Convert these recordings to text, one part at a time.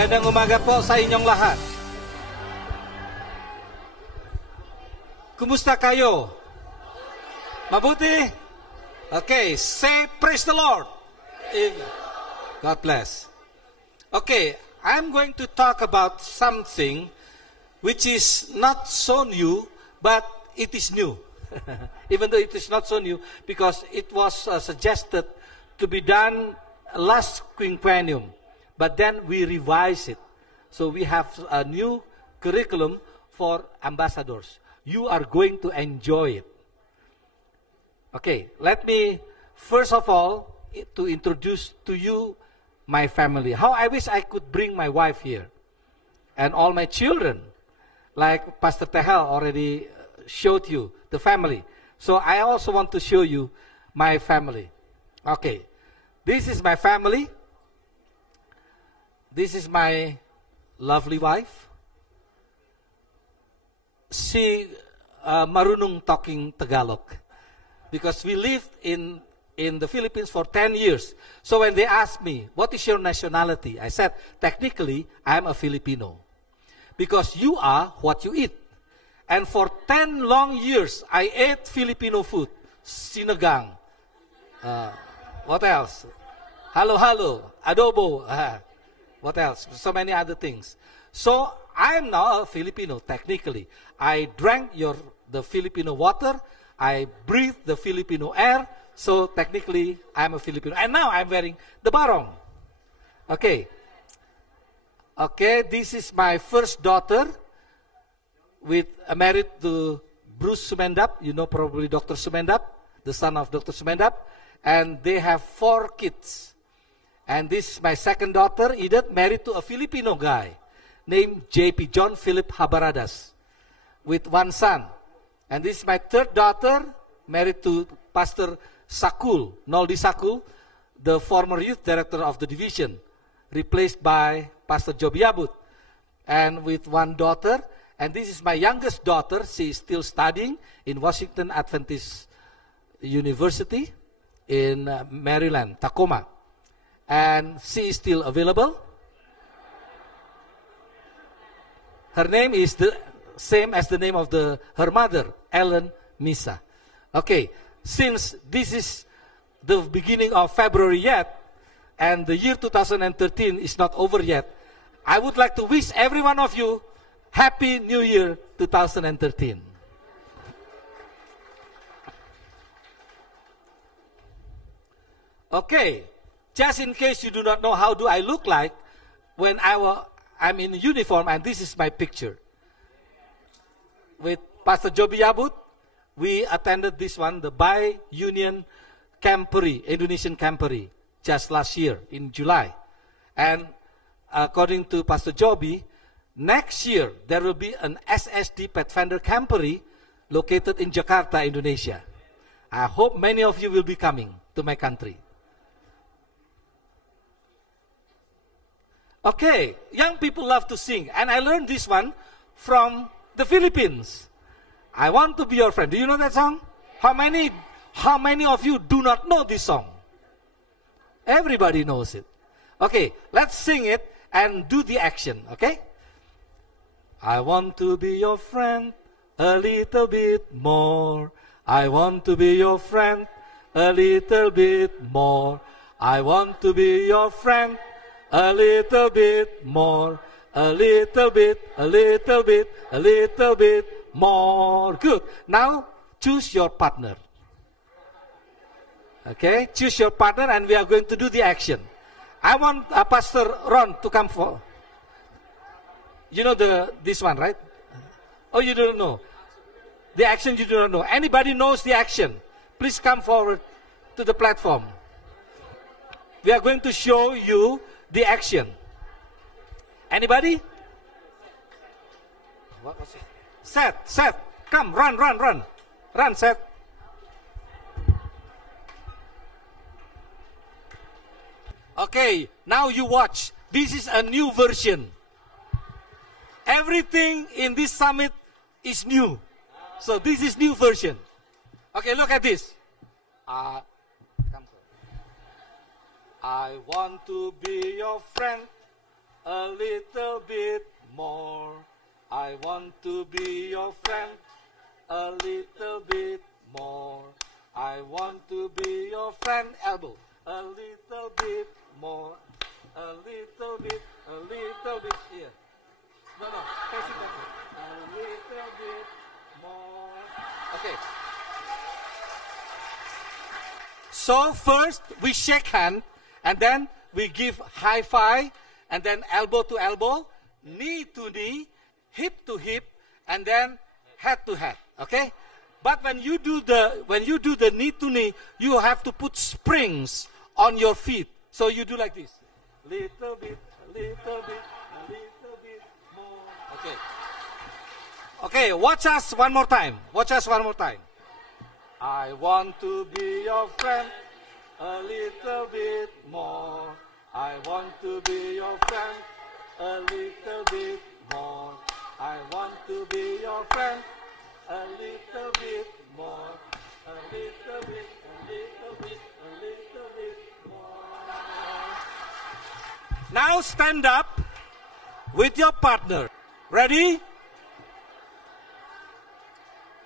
Magandang umaga po sa inyong lahat. Kumusta kayo? Mabuti? Okay, say praise the Lord. God bless. Okay, I'm going to talk about something which is not so new, but it is new. Even though it is not so new, because it was suggested to be done last quinquennium, but then we revised it. So we have a new curriculum for ambassadors. You are going to enjoy it. Okay, let me first of all to introduce to you my family. How I wish I could bring my wife here and all my children, like Pastor Tehel already showed you the family. So I also want to show you my family. Okay, this is my family. This is my lovely wife. She marunong talking Tagalog because we lived in the Philippines for 10 years. So when they asked me, what is your nationality? I said, technically, I'm a Filipino. Because you are what you eat. And for 10 long years, I ate Filipino food. Sinigang. What else? Halo-halo. Adobo. What else? So many other things. So I'm now a Filipino, technically. I drank the Filipino water. I breathe the Filipino air. So technically, I'm a Filipino. And now I'm wearing the barong. Okay. Okay, this is my first daughter married to Bruce Sumendap. You know probably Dr. Sumendap, the son of Dr. Sumendap. And they have 4 kids. And this is my second daughter, Edith, married to a Filipino guy named JP, John Philip Habaradas, with 1 son. And this is my third daughter, married to Pastor Sakul, Noldi Sakul, the former youth director of the division, replaced by Pastor Joby Abut, and with 1 daughter. And this is my youngest daughter. She is still studying in Washington Adventist University in Maryland, Tacoma. And she is still available. Her name is the same as the name of her mother, Ellen Misa. Okay, since this is the beginning of February yet, and the year 2013 is not over yet, I would like to wish every one of you Happy New Year 2013. Okay, just in case you do not know how do I look like when I'm in uniform, and this is my picture. With Pastor Joby Abut, we attended this one, the Bi-Union Campery, Indonesian Campery, just last year in July. And according to Pastor Joby, next year there will be an SSD Pathfinder Campery located in Jakarta, Indonesia. I hope many of you will be coming to my country. Okay, young people love to sing, and I learned this one from the Philippines. I want to be your friend. Do you know that song? How many of you do not know this song? Everybody knows it. Okay, let's sing it and do the action, okay? I want to be your friend a little bit more. I want to be your friend a little bit more. I want to be your friend a little bit more. A little bit, a little bit, a little bit more. Good. Now, choose your partner. Okay, choose your partner and we are going to do the action. I want Pastor Ron to come for. You know this one, right? Oh, you don't know. The action you do not know. Anybody knows the action? Please come forward to the platform. We are going to show you the action. Anybody? What was it? Seth, come, run. Run, Seth. Okay, now you watch. This is a new version. Everything in this summit is new. So this is new version. Okay, look at this. I want to be your friend a little bit more. I want to be your friend a little bit more. I want to be your friend. Elbow. A little bit more. A little bit. A little bit. Here. No. Face it back. A little bit more. Okay. So first we shake hand, and then we give high five, and then elbow to elbow, knee to knee, hip to hip, and then head to head. Okay? But when you do the knee to knee, you have to put springs on your feet. So you do like this. Little bit, a little bit, a little bit more. Okay. Okay, watch us one more time. Watch us one more time. I want to be your friend a little bit more. I want to be your friend a little bit more. I want to be your friend a little bit more. A little bit, a little bit, a little bit more. Now stand up with your partner. Ready?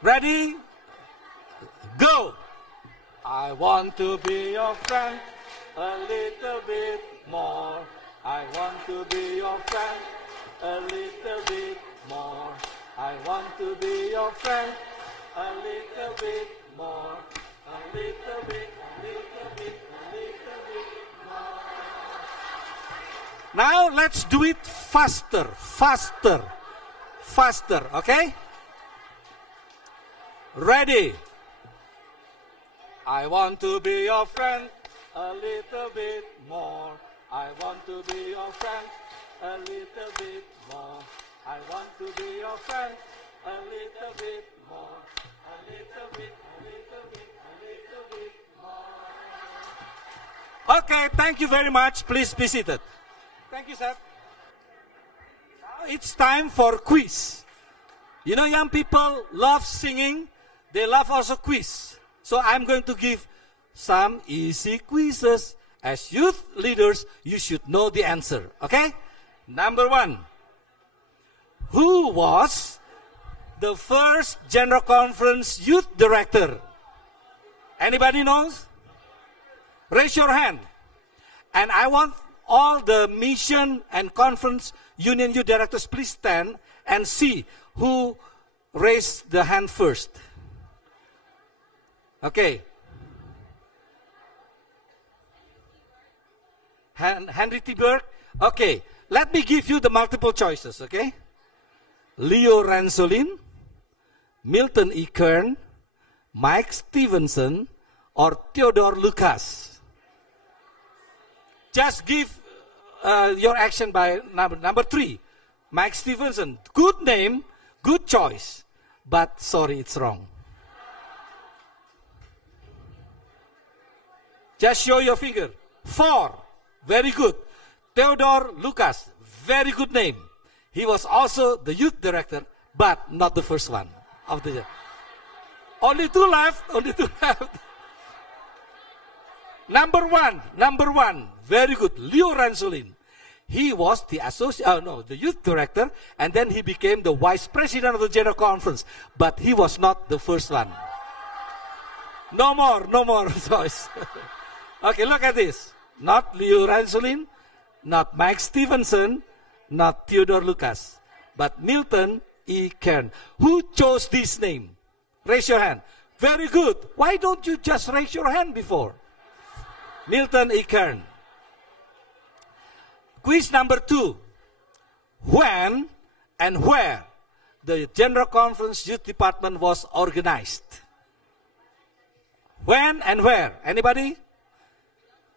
Ready? Go! I want to be your friend a little bit more. I want to be your friend a little bit more. I want to be your friend a little bit more. A little bit, a little bit, a little bit more. Now let's do it faster, faster, faster, okay? Ready? I want to be your friend a little bit more. I want to be your friend a little bit more. I want to be your friend a little bit more. A little bit, a little bit, a little bit more. Okay, thank you very much. Please be seated. Thank you, sir. Now it's time for quiz. You know, young people love singing. They love also quiz. So I'm going to give some easy quizzes. As youth leaders, you should know the answer. Okay? Number 1. Who was the first General Conference Youth Director? Anybody knows? Raise your hand. And I want all the mission and conference union youth directors, please stand and see who raised the hand first. Okay. Henry T. Burke. Okay. Let me give you the multiple choices, okay? Leo Ransolin, Milton E. Kern, Mike Stevenson, or Theodore Lucas. Just give your action by number 3. Mike Stevenson. Good name, good choice. But sorry, it's wrong. Just show your finger. 4. Very good. Theodore Lucas. Very good name. He was also the youth director, but not the first one of the year. Only 2 left. Only 2 left. Number one. Very good. Leo Ransolin. He was the youth director, and then he became the vice president of the General Conference. But he was not the first one. No more choice. Okay, look at this. Not Leo Ransolin, not Mike Stevenson, not Theodore Lucas, but Milton E. Kern. Who chose this name? Raise your hand. Very good. Why don't you just raise your hand before? Milton E. Kern. Quiz number 2. When and where the General Conference Youth Department was organized? When and where? Anybody?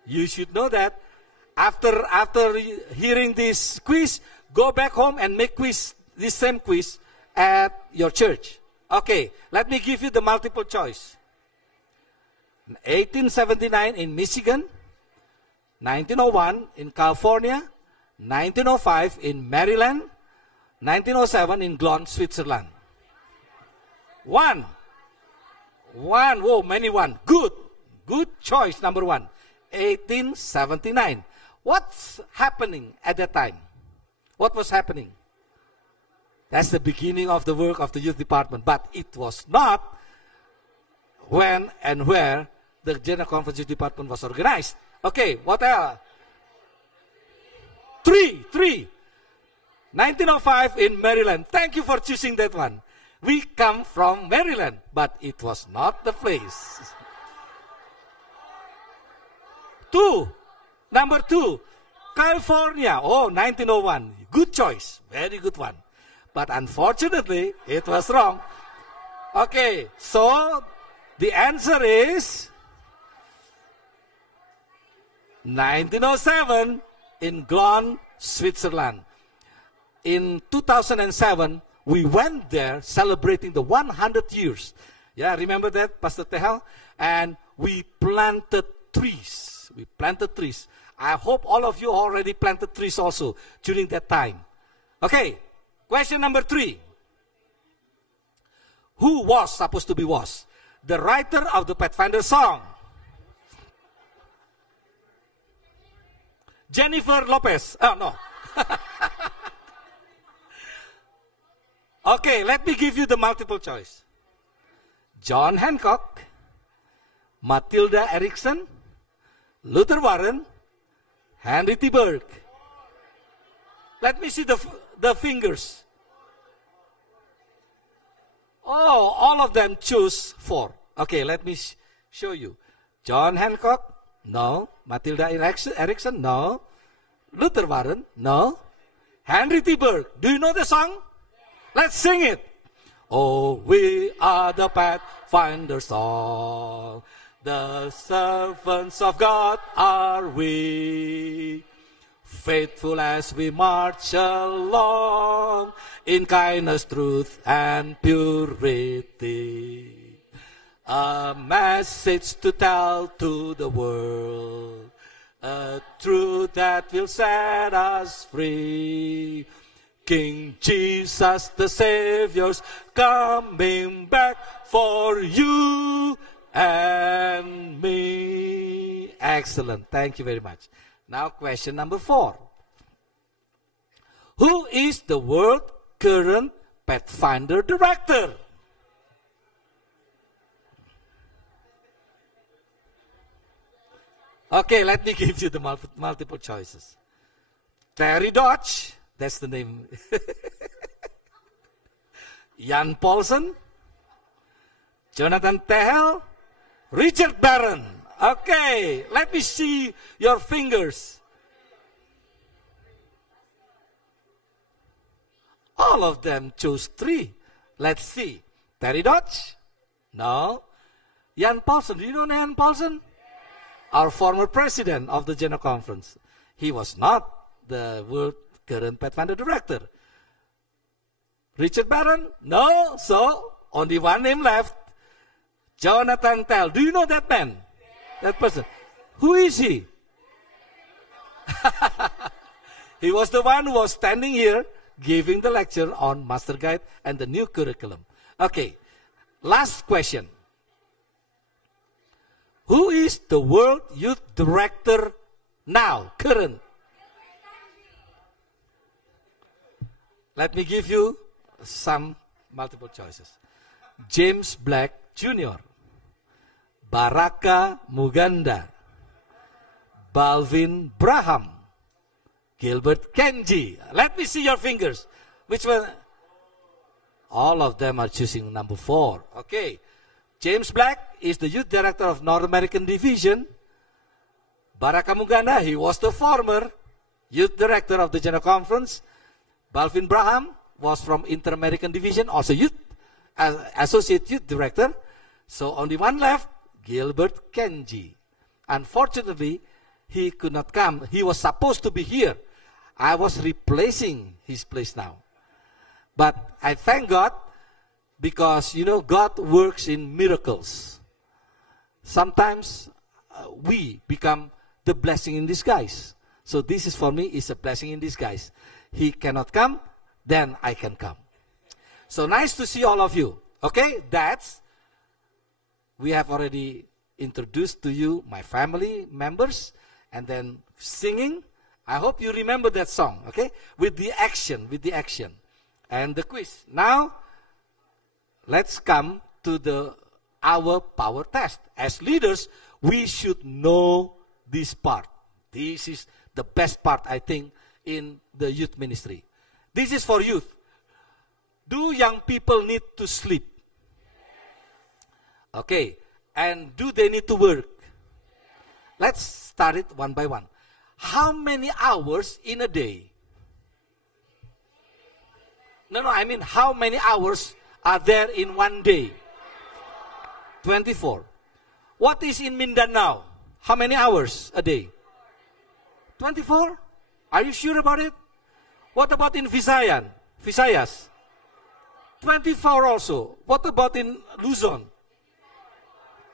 You should know that. After hearing this quiz, go back home and make this same quiz at your church. Okay, let me give you the multiple choice. 1879 in Michigan, 1901 in California, 1905 in Maryland, 1907 in Glonn, Switzerland. 1. Whoa, many 1. Good choice, number 1. 1879. What's happening at that time? What was happening? That's the beginning of the work of the youth department. But it was not when and where the General Conference Youth Department was organized. Okay, what else? Three. 1905 in Maryland. Thank you for choosing that one. We come from Maryland, but it was not the place. Number two, California. Oh, 1901. Good choice. Very good one. But unfortunately, it was wrong. Okay, so the answer is 1907 in Glonn, Switzerland. In 2007, we went there celebrating the 100 years. Yeah, remember that, Pastor Tehal? And we planted trees. I hope all of you already planted trees also during that time. Okay, question number 3. Who was supposed to be the writer of the Pathfinder song? Jennifer Lopez. Oh, no. Okay, let me give you the multiple choice. John Hancock, Matilda Erickson, Luther Warren, Henry T. Burke. Let me see the fingers. Oh, all of them choose 4. Okay, let me show you. John Hancock, no. Matilda Erickson, no. Luther Warren, no. Henry T. Burke. Do you know the song? Let's sing it. Oh, we are the Pathfinders all. The servants of God are we. Faithful as we march along in kindness, truth, and purity. A message to tell to the world. A truth that will set us free. King Jesus the Savior's coming back for you and me. Excellent. Thank you very much. Now question number 4. Who is the world current Pathfinder director? Okay, let me give you the multiple choices. Terry Dodge. That's the name. Jan Paulsen, Jonathan Tehel, Richard Barron. Okay, let me see your fingers. All of them chose 3. Let's see. Terry Dodge? No. Jan Paulsen. Do you know Jan Paulsen? Our former president of the General Conference. He was not the world current Pathfinder director. Richard Barron? No. So, only one name left. Jonathan Tehel. Do you know that man? That person. Who is he? He was the one who was standing here giving the lecture on Master Guide and the new curriculum. Okay. Last question. Who is the World Youth Director now, current? Let me give you some multiple choices. James Black Jr., Baraka Muganda, Balvin Braham, Gilbert Kenji. Let me see your fingers. Which one? All of them are choosing number 4. Okay. James Black is the youth director of North American Division. Baraka Muganda, he was the former youth director of the General Conference. Balvin Braham was from Inter-American Division, also youth, associate youth director. So only one left, Gilbert Kenji. Unfortunately, he could not come. He was supposed to be here. I was replacing his place now. But I thank God because, God works in miracles. Sometimes we become the blessing in disguise. So this is for me is a blessing in disguise. He cannot come, then I can come. So nice to see all of you. Okay, we have already introduced to you my family members, and then singing. I hope you remember that song, okay? With the action, and the quiz. Now, let's come to our power test. As leaders, we should know this part. This is the best part, I think, in the youth ministry. This is for youth. Do young people need to sleep? Okay. And do they need to work? Let's start it one by one. How many hours in a day? No, I mean how many hours are there in one day? 24. What is in Mindanao? How many hours a day? 24? Are you sure about it? What about in Visayas? 24 also. What about in Luzon?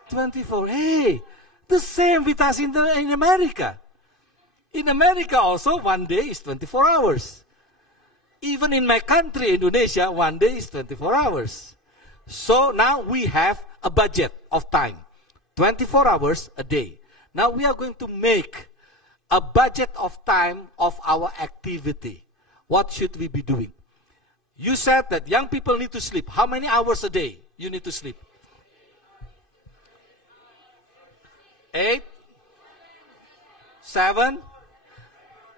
24. Hey, the same with us in America. In America also, one day is 24 hours. Even in my country, Indonesia, one day is 24 hours. So now we have a budget of time. 24 hours a day. Now we are going to make a budget of time of our activity. What should we be doing? You said that young people need to sleep. How many hours a day you need to sleep? 8? 7?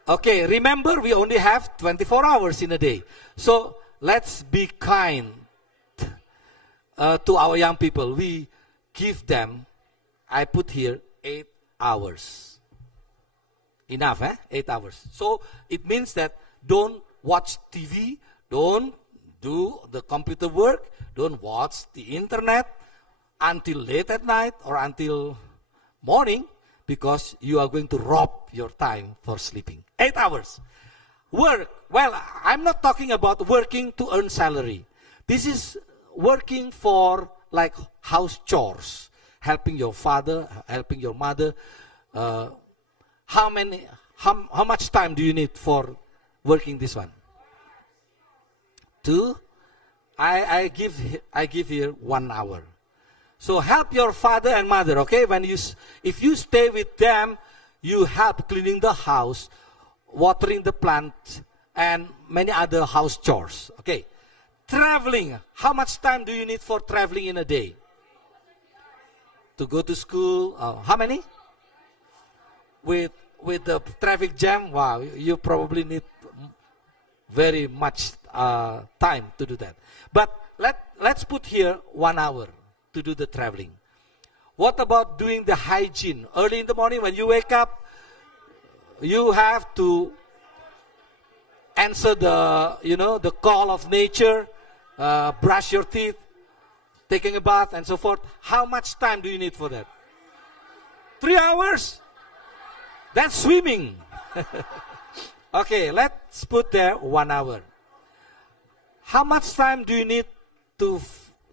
Okay, remember we only have 24 hours in a day. So let's be kind to our young people. We give them, I put here, 8 hours. Enough, 8 hours. So it means that don't watch TV, don't do the computer work, don't watch the internet until late at night or until morning, because you are going to rob your time for sleeping. 8 hours. Work. Well, I'm not talking about working to earn salary. This is working for like house chores, helping your father, helping your mother. How much time do you need for working this one? 2? I give here 1 hour. So help your father and mother, okay? If you stay with them, you help cleaning the house, watering the plant, and many other house chores, okay? Traveling. How much time do you need for traveling in a day? To go to school, how many? With the traffic jam, wow, you probably need very much time to do that. But let's put here 1 hour to do the traveling. What about doing the hygiene? Early in the morning when you wake up, you have to answer the call of nature, brush your teeth, taking a bath and so forth. How much time do you need for that? 3 hours? That's swimming. Okay, let's put there 1 hour. How much time do you need to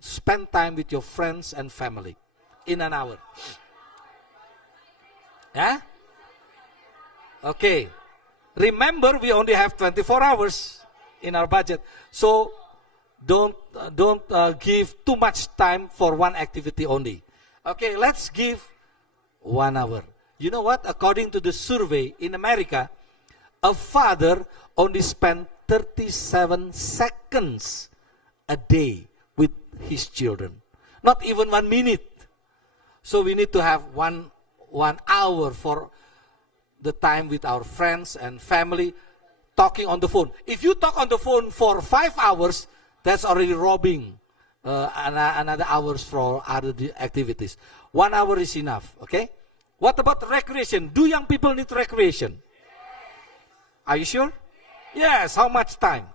spend time with your friends and family in an hour? Yeah? Okay. Remember, we only have 24 hours in our budget. So don't give too much time for one activity only. Okay, let's give 1 hour. You know what? According to the survey in America, a father only spends 37 seconds a day with his children. Not even 1 minute. So we need to have one hour for the time with our friends and family, talking on the phone. If you talk on the phone for 5 hours, that's already robbing another hours for other activities. 1 hour is enough, okay? What about recreation? Do young people need recreation? Are you sure? Yes. How much time?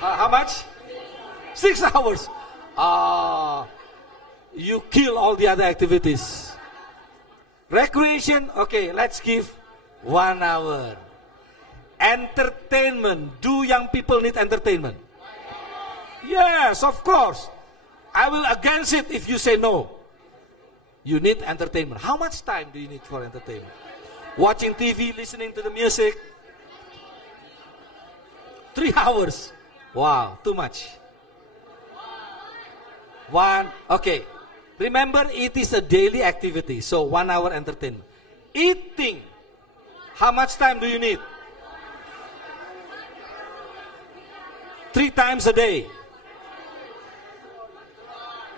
How much? 6 hours. You kill all the other activities. Recreation, okay, let's give 1 hour. Entertainment. Do young people need entertainment? Yes, of course. I will against it if you say no. You need entertainment. How much time do you need for entertainment? Watching TV, listening to the music? 3 hours. Wow, too much. 1, okay. Remember, it is a daily activity, so 1 hour entertainment. Eating. How much time do you need? 3 times a day.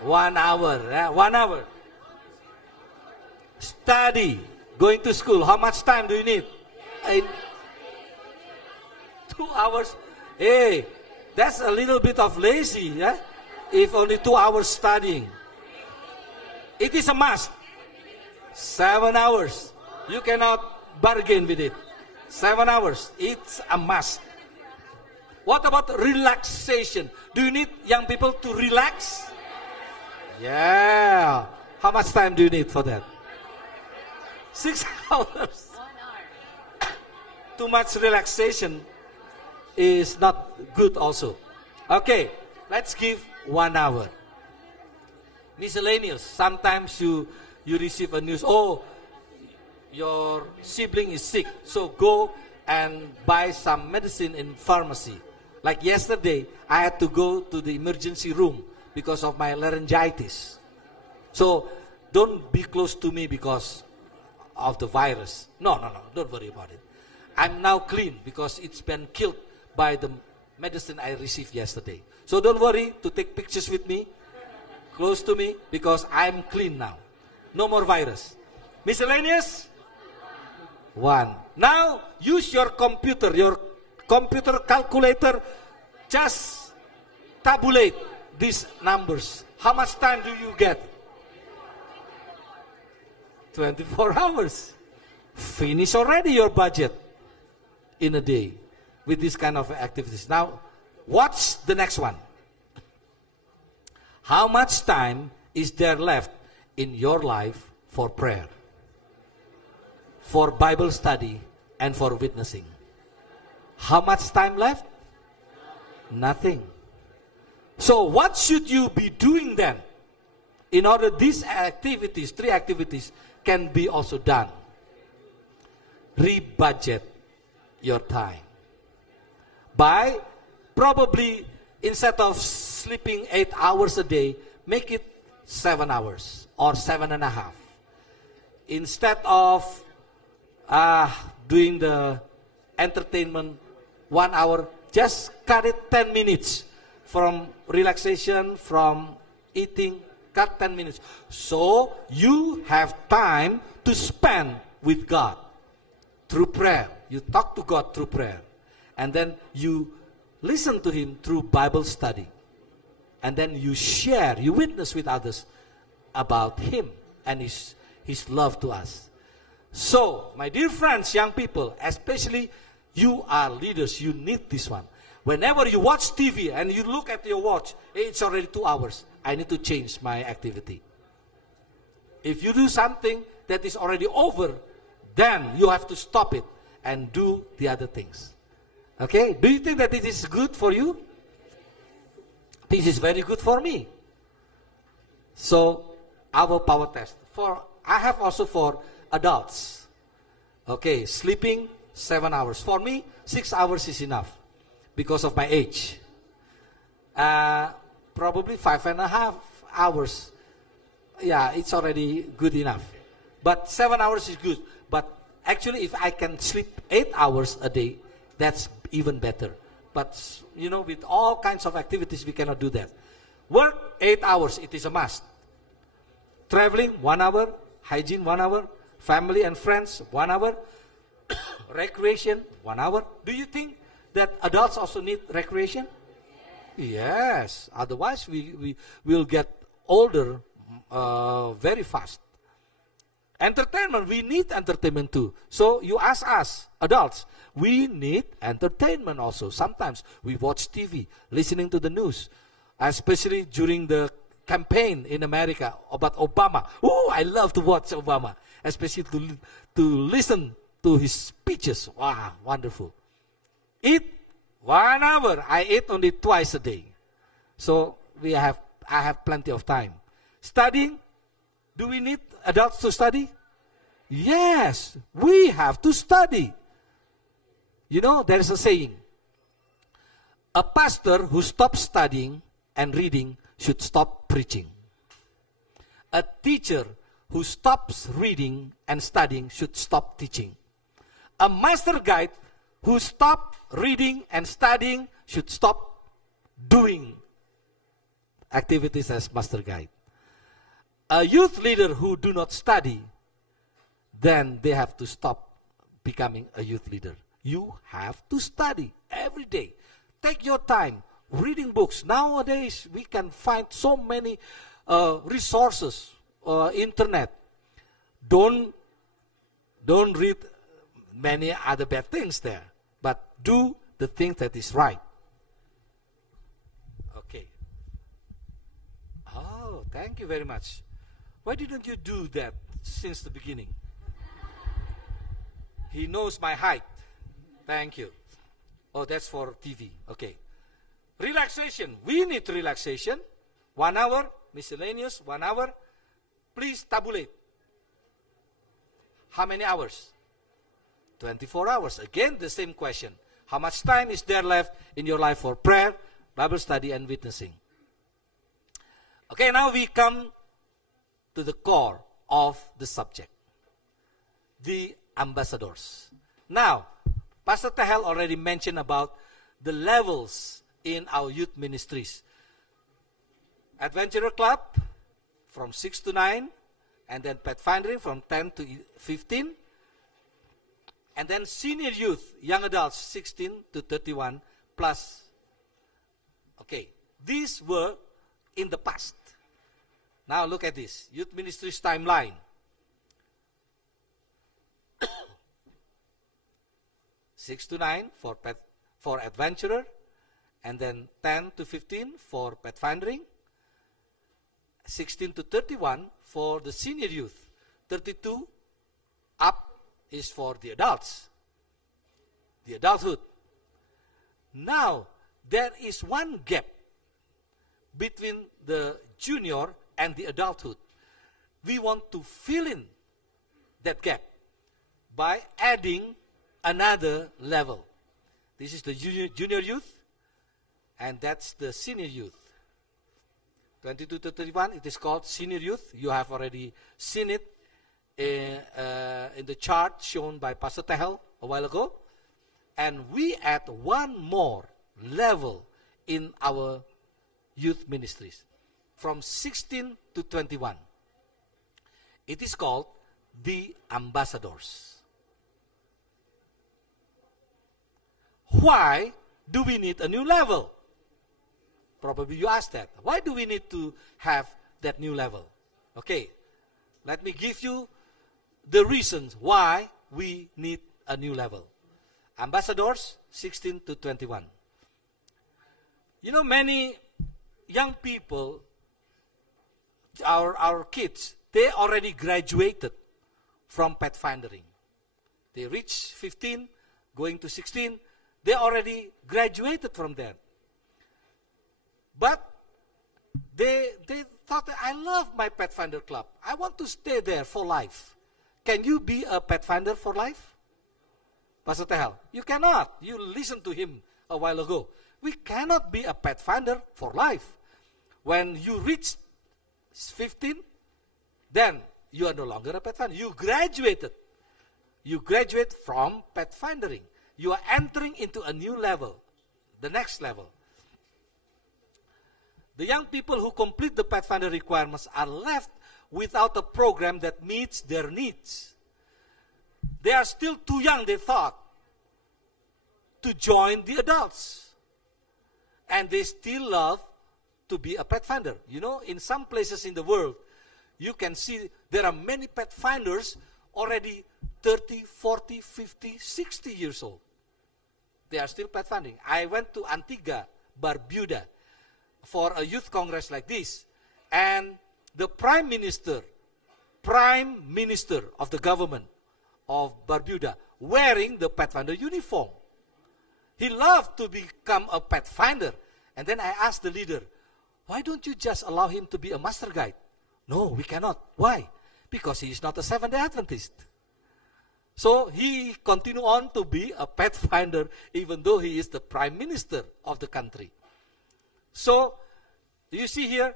1 hour. 1 hour. Study. Going to school. How much time do you need? 2 hours. Hey, that's a little bit of lazy, yeah? If only 2 hours studying. It is a must. 7 hours. You cannot bargain with it. 7 hours. It's a must. What about relaxation? Do you need young people to relax? Yeah. How much time do you need for that? 6 hours. Too much relaxation is not good also. Okay, let's give 1 hour. Miscellaneous. Sometimes you receive a news, oh, your sibling is sick, so go and buy some medicine in pharmacy. Like yesterday, I had to go to the emergency room because of my laryngitis. So don't be close to me because of the virus. No, don't worry about it. I'm now clean because it's been killed by the medicine I received yesterday. So don't worry to take pictures with me, close to me, because I'm clean now. No more virus. Miscellaneous? 1. Now use your computer calculator. Just tabulate these numbers. How much time do you get? 24 hours. Finish already your budget in a day with this kind of activities. Now, what's the next one? How much time is there left in your life for prayer, for Bible study, and for witnessing? How much time left? Nothing. So what should you be doing then in order these activities, 3 activities, can be also done? Rebudget your time. By probably, instead of sleeping 8 hours a day, make it 7 hours or 7.5. Instead of doing the entertainment 1 hour, just cut it 10 minutes from relaxation, from eating, cut 10 minutes. So you have time to spend with God through prayer. You talk to God through prayer. And then you listen to Him through Bible study. And then you share, you witness with others about Him and His love to us. So, my dear friends, young people, especially you are leaders, you need this one. Whenever you watch TV and you look at your watch, it's already 2 hours. I need to change my activity. If you do something that is already over, then you have to stop it and do the other things. Okay? Do you think that it is good for you? This is very good for me. So, our power test. I have also for adults. Okay, sleeping 7 hours. For me, 6 hours is enough because of my age. Probably 5.5 hours. Yeah, it's already good enough. But 7 hours is good. But actually, if I can sleep 8 hours a day, that's even better. But, with all kinds of activities, we cannot do that. Work 8 hours, it is a must. Traveling 1 hour, hygiene 1 hour, family and friends 1 hour, recreation 1 hour. Do you think that adults also need recreation? Yes. Otherwise, we will get older very fast. Entertainment, we need entertainment too. So you ask us, adults, we need entertainment also. Sometimes we watch TV, listening to the news, especially during the campaign in America about Obama. Oh, I love to watch Obama, especially to listen to his speeches. Wow, wonderful. Eat 1 hour. I eat only twice a day. So I have plenty of time. Studying. Do we need adults to study? Yes, we have to study. There is a saying. A pastor who stops studying and reading should stop preaching. A teacher who stops reading and studying should stop teaching. A master guide who stops reading and studying should stop doing activities as master guide. A youth leader who do not study, then they have to stop becoming a youth leader. You have to study every day. Take your time reading books. Nowadays, we can find so many resources, internet. Don't read many other bad things there, but do the thing that is right. Okay. Oh, thank you very much. Why didn't you do that since the beginning? He knows my height. Thank you. Oh, that's for TV. Okay. Relaxation. We need relaxation. 1 hour. Miscellaneous. 1 hour. Please tabulate. How many hours? 24 hours. Again, the same question. How much time is there left in your life for prayer, Bible study, and witnessing? Okay, now we come to the core of the subject. The ambassadors. Now, Pastor Tehel already mentioned about the levels in our youth ministries. Adventurer Club from 6 to 9, and then Pathfinding from 10 to 15, and then senior youth, young adults 16 to 31 plus. Okay, these were in the past. Now look at this, youth ministries timeline. 6 to 9 for Adventurer, and then 10 to 15 for Pathfinding, 16 to 31 for the senior youth, 32 up is for the adults, the adulthood. Now, there is one gap between the junior and the adulthood. We want to fill in that gap by adding another level. This is the junior youth, and that's the senior youth. 22 to 31, it is called senior youth. You have already seen it in the chart shown by Pastor Tehel a while ago. And we add one more level in our youth ministries from 16 to 21. It is called the ambassadors. Why do we need a new level? Probably you asked that. Why do we need to have that new level? Okay, let me give you the reasons why we need a new level. Ambassadors, 16 to 21. You know, many young people, our kids, they already graduated from Pathfinding. They reach 15, going to 16, they already graduated from there. But they thought, I love my Pathfinder Club. I want to stay there for life. Can you be a Pathfinder for life? Pastor Tehel, you cannot. You listened to him a while ago. We cannot be a Pathfinder for life. When you reach 15, then you are no longer a Pathfinder. You graduated. You graduate from Pathfinding. You are entering into a new level, the next level. The young people who complete the Pathfinder requirements are left without a program that meets their needs. They are still too young, they thought, to join the adults. And they still love to be a Pathfinder. You know, in some places in the world, you can see there are many Pathfinders already 30, 40, 50, 60 years old. They are still Pathfinding. I went to Antigua, Barbuda, for a youth congress like this. And the Prime Minister of the government of Barbuda, wearing the Pathfinder uniform. He loved to become a Pathfinder. And then I asked the leader, why don't you just allow him to be a master guide? No, we cannot. Why? Because he is not a Seventh-day Adventist. So he continued on to be a Pathfinder even though he is the Prime Minister of the country. So, you see here,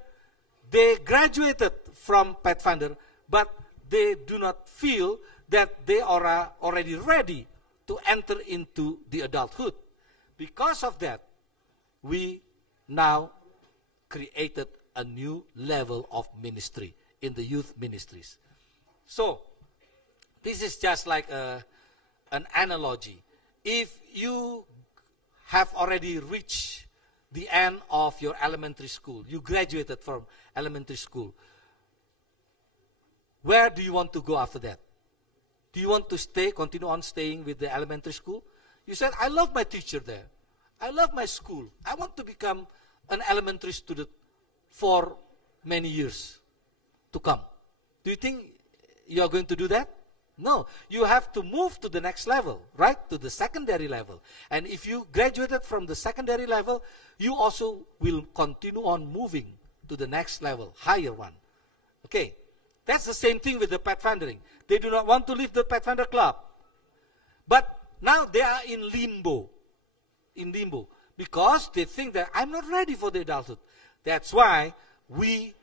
they graduated from Pathfinder, but they do not feel that they are already ready to enter into the adulthood. Because of that, we now created a new level of ministry in the youth ministries. So, this is just like an analogy. If you have already reached the end of your elementary school, you graduated from elementary school, where do you want to go after that? Do you want to continue on staying with the elementary school? You said, I love my teacher there. I love my school. I want to become an elementary student for many years to come. Do you think you are going to do that? No. You have to move to the next level, right? To the secondary level. And if you graduated from the secondary level, you also will continue on moving to the next level, higher one. Okay. That's the same thing with the pathfindering. They do not want to leave the Pathfinder Club. But now they are in limbo. Because they think that I'm not ready for the adulthood. That's why we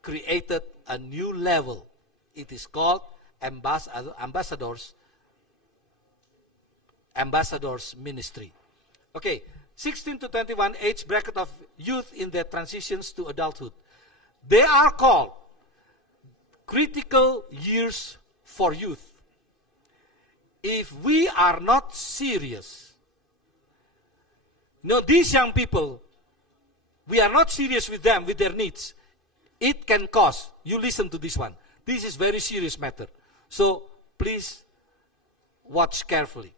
created a new level. It is called ambassadors ministry. Okay, 16 to 21 age bracket of youth in their transitions to adulthood. They are called critical years for youth. If we are not serious, these young people, we are not serious with them, with their needs, it can cause, you listen to this one, this is very serious matter. So, please watch carefully.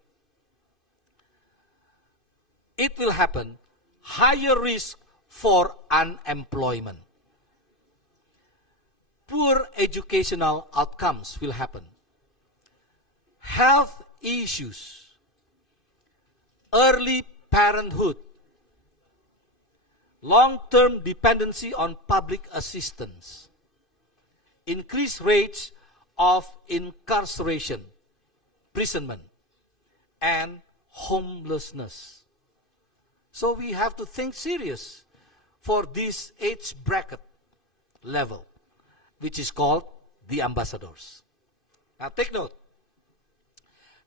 It will happen, higher risk for unemployment. Poor educational outcomes will happen. Health issues, early parenthood, long-term dependency on public assistance, increased rates of incarceration, imprisonment, and homelessness. So we have to think serious for this age bracket level, which is called the ambassadors. Now take note.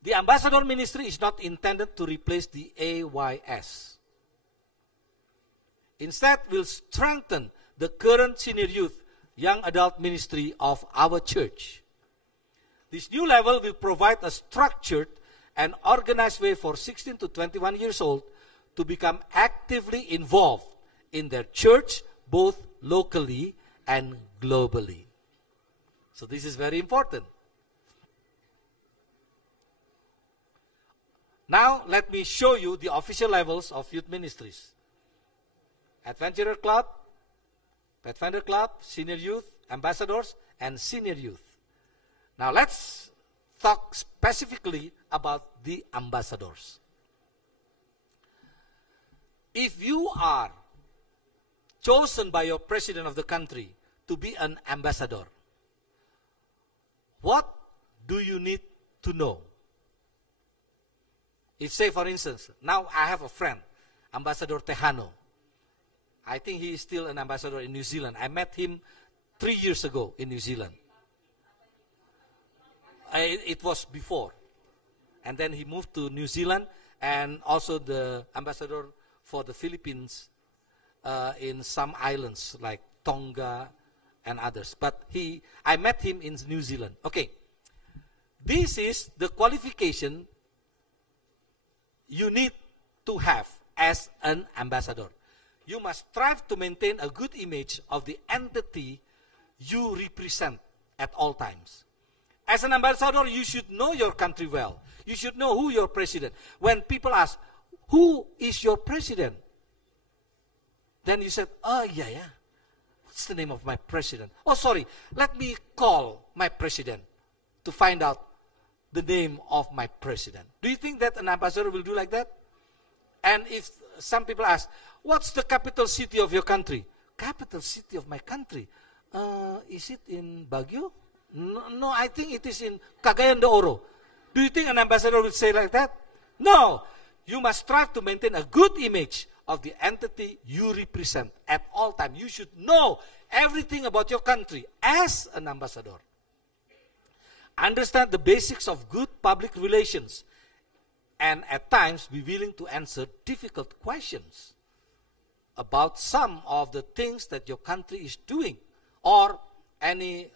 The ambassador ministry is not intended to replace the AYS. Instead, will strengthen the current senior youth, young adult ministry of our church. This new level will provide a structured and organized way for 16 to 21 years old to become actively involved in their church, both locally and globally. So this is very important. Now, let me show you the official levels of youth ministries. Adventurer Club, Pathfinder Club, Senior Youth, Ambassadors, and Senior Youth. Now, let's talk specifically about the ambassadors. If you are chosen by your president of the country to be an ambassador, what do you need to know? If, say, for instance, now I have a friend, Ambassador Tejano. I think he is still an ambassador in New Zealand. I met him 3 years ago in New Zealand. It was before. And then he moved to New Zealand and also the ambassador for the Philippines in some islands like Tonga and others. But I met him in New Zealand. Okay. This is the qualification you need to have as an ambassador. You must strive to maintain a good image of the entity you represent at all times. As an ambassador, you should know your country well. You should know who your president. When people ask, who is your president? Then you said, oh, yeah. What's the name of my president? Oh, sorry, let me call my president to find out the name of my president. Do you think that an ambassador will do like that? And if some people ask, what's the capital city of your country? Capital city of my country? Is it in Baguio? No, I think it is in Cagayan de Oro. Do you think an ambassador will say like that? No. You must strive to maintain a good image of the entity you represent at all times. You should know everything about your country as an ambassador. understand the basics of good public relations, and at times be willing to answer difficult questions about some of the things that your country is doing, or anything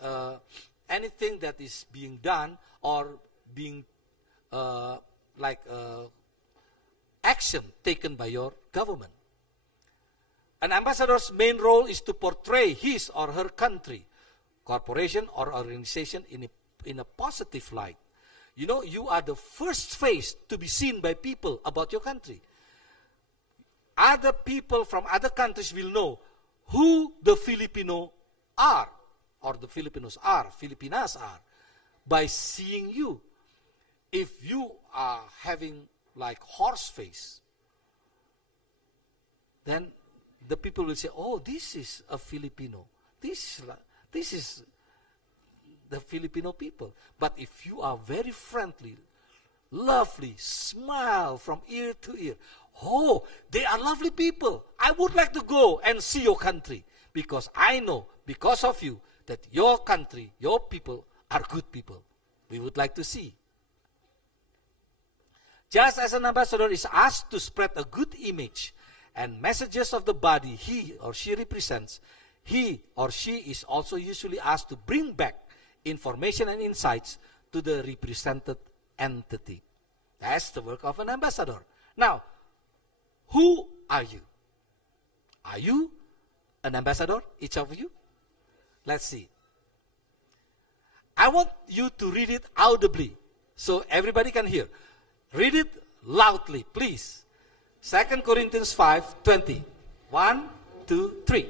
that is being done or being action taken by your government. An ambassador's main role is to portray his or her country, corporation, or organization in a positive light. You know, you are the first face to be seen by people about your country. Other people from other countries will know who the Filipino are, or the Filipinos are, Filipinas are, by seeing you. If you are having like horse face, then the people will say, oh, this is a Filipino. This is the Filipino people. But if you are very friendly, lovely, smile from ear to ear, oh, they are lovely people. I would like to go and see your country, because I know, because of you, that your country, your people are good people. We would like to see. Just as an ambassador is asked to spread a good image and messages of the body he or she represents, he or she is also usually asked to bring back information and insights to the represented entity. That's the work of an ambassador. Now, who are you? Are you an ambassador, each of you? Let's see. I want you to read it audibly so everybody can hear. Read it loudly, please. 2 Corinthians 5:20. 1, 2, 3.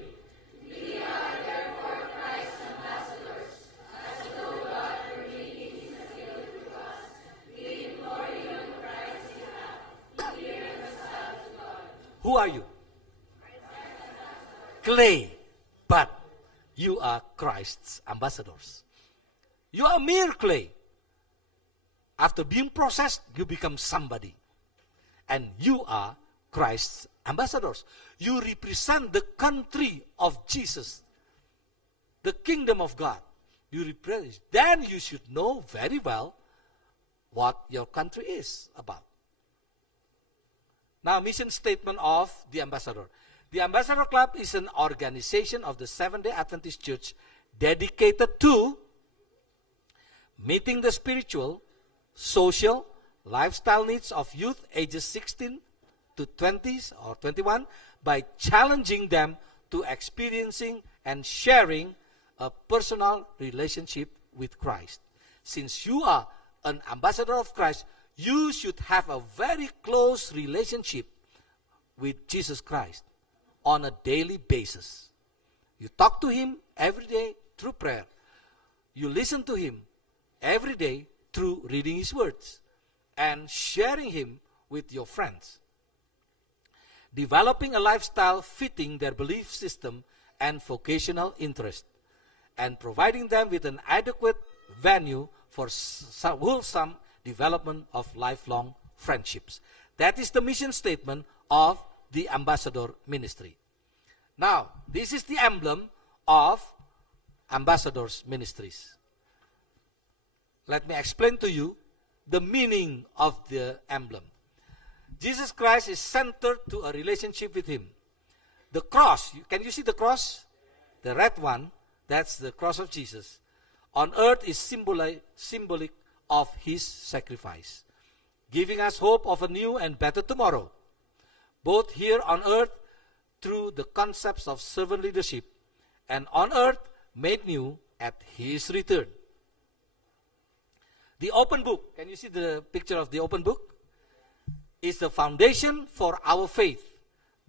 We are therefore Christ's ambassadors, as though God were making his appeal through us. We implore you on Christ's behalf, to hear and reconcile to God. Who are you? Clay. But you are Christ's ambassadors. You are mere clay. After being processed, you become somebody. And you are Christ's ambassadors. You represent the country of Jesus, the kingdom of God. You represent. Then you should know very well what your country is about. Now, mission statement of the ambassador. The Ambassador Club is an organization of the Seventh-day Adventist Church dedicated to meeting the spiritual, social, lifestyle needs of youth ages 16 to 20s or 21 by challenging them to experiencing and sharing a personal relationship with Christ. Since you are an ambassador of Christ, you should have a very close relationship with Jesus Christ on a daily basis. You talk to him every day through prayer. You listen to him every day through reading his words and sharing him with your friends. Developing a lifestyle fitting their belief system and vocational interest, and providing them with an adequate venue for wholesome development of lifelong friendships. That is the mission statement of the Ambassador Ministry. Now, this is the emblem of Ambassadors Ministries. Let me explain to you the meaning of the emblem. Jesus Christ is centered to a relationship with him. The cross, can you see the cross? The red one, that's the cross of Jesus. On earth is symbolic of his sacrifice, giving us hope of a new and better tomorrow, both here on earth through the concepts of servant leadership, and on earth made new at his return. The open book, can you see the picture of the open book? Is the foundation for our faith,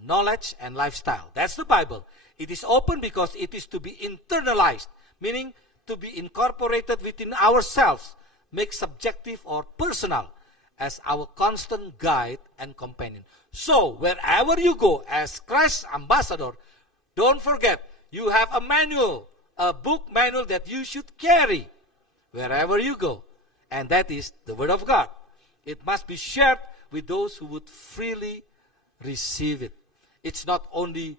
knowledge, and lifestyle. That's the Bible. It is open because it is to be internalized, meaning to be incorporated within ourselves, make subjective or personal as our constant guide and companion. So, wherever you go as Christ's ambassador, don't forget, you have a manual, a book manual that you should carry wherever you go. And that is the Word of God. It must be shared with those who would freely receive it. It's not only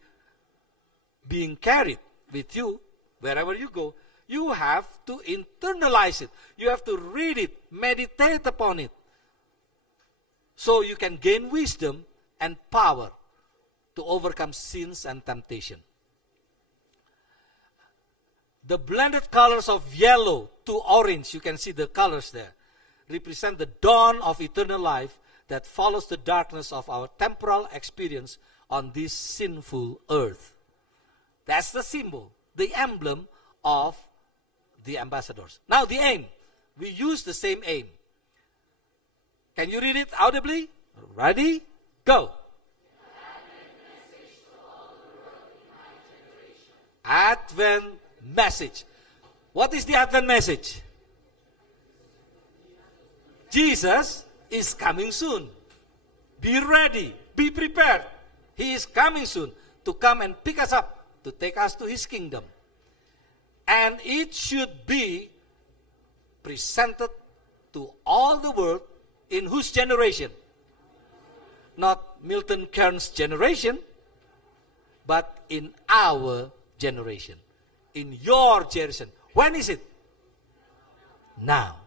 being carried with you wherever you go You have to internalize it. You have to read it, meditate upon it, so you can gain wisdom and power to overcome sins and temptation. The blended colors of yellow to orange, you can see the colors there, represent the dawn of eternal life that follows the darkness of our temporal experience on this sinful earth. That's the symbol, the emblem of the ambassadors. Now the aim. We use the same aim. Can you read it audibly? Ready? Go. Advent message. What is the Advent message? Jesus is coming soon. Be ready. Be prepared. He is coming soon to come and pick us up, to take us to His kingdom. And it should be presented to all the world in whose generation? Not Milton Kern's generation, but in our generation. In your generation. When is it? Now.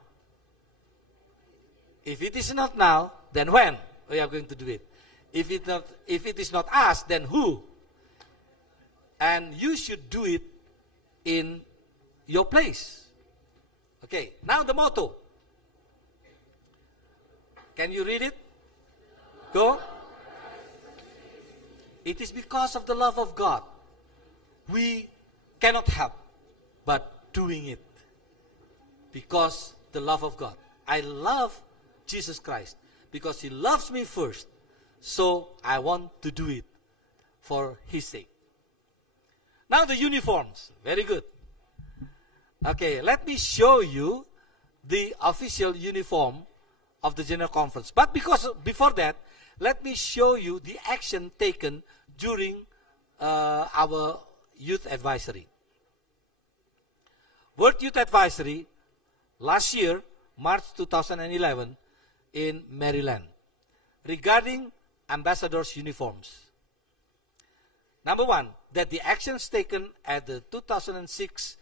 If it is not now, then when we are going to do it? If it is not us, then who? And you should do it in your place. Okay, now the motto. Can you read it? Go. It is because of the love of God. We cannot help but doing it. Because the love of God. I love Jesus Christ because He loves me first. So I want to do it for His sake. Now the uniforms. Very good. Okay, let me show you the official uniform of the General Conference. But before that, let me show you the action taken during our youth advisory. World Youth Advisory last year, March 2011, in Maryland, regarding ambassadors' uniforms. Number one, that the actions taken at the 2006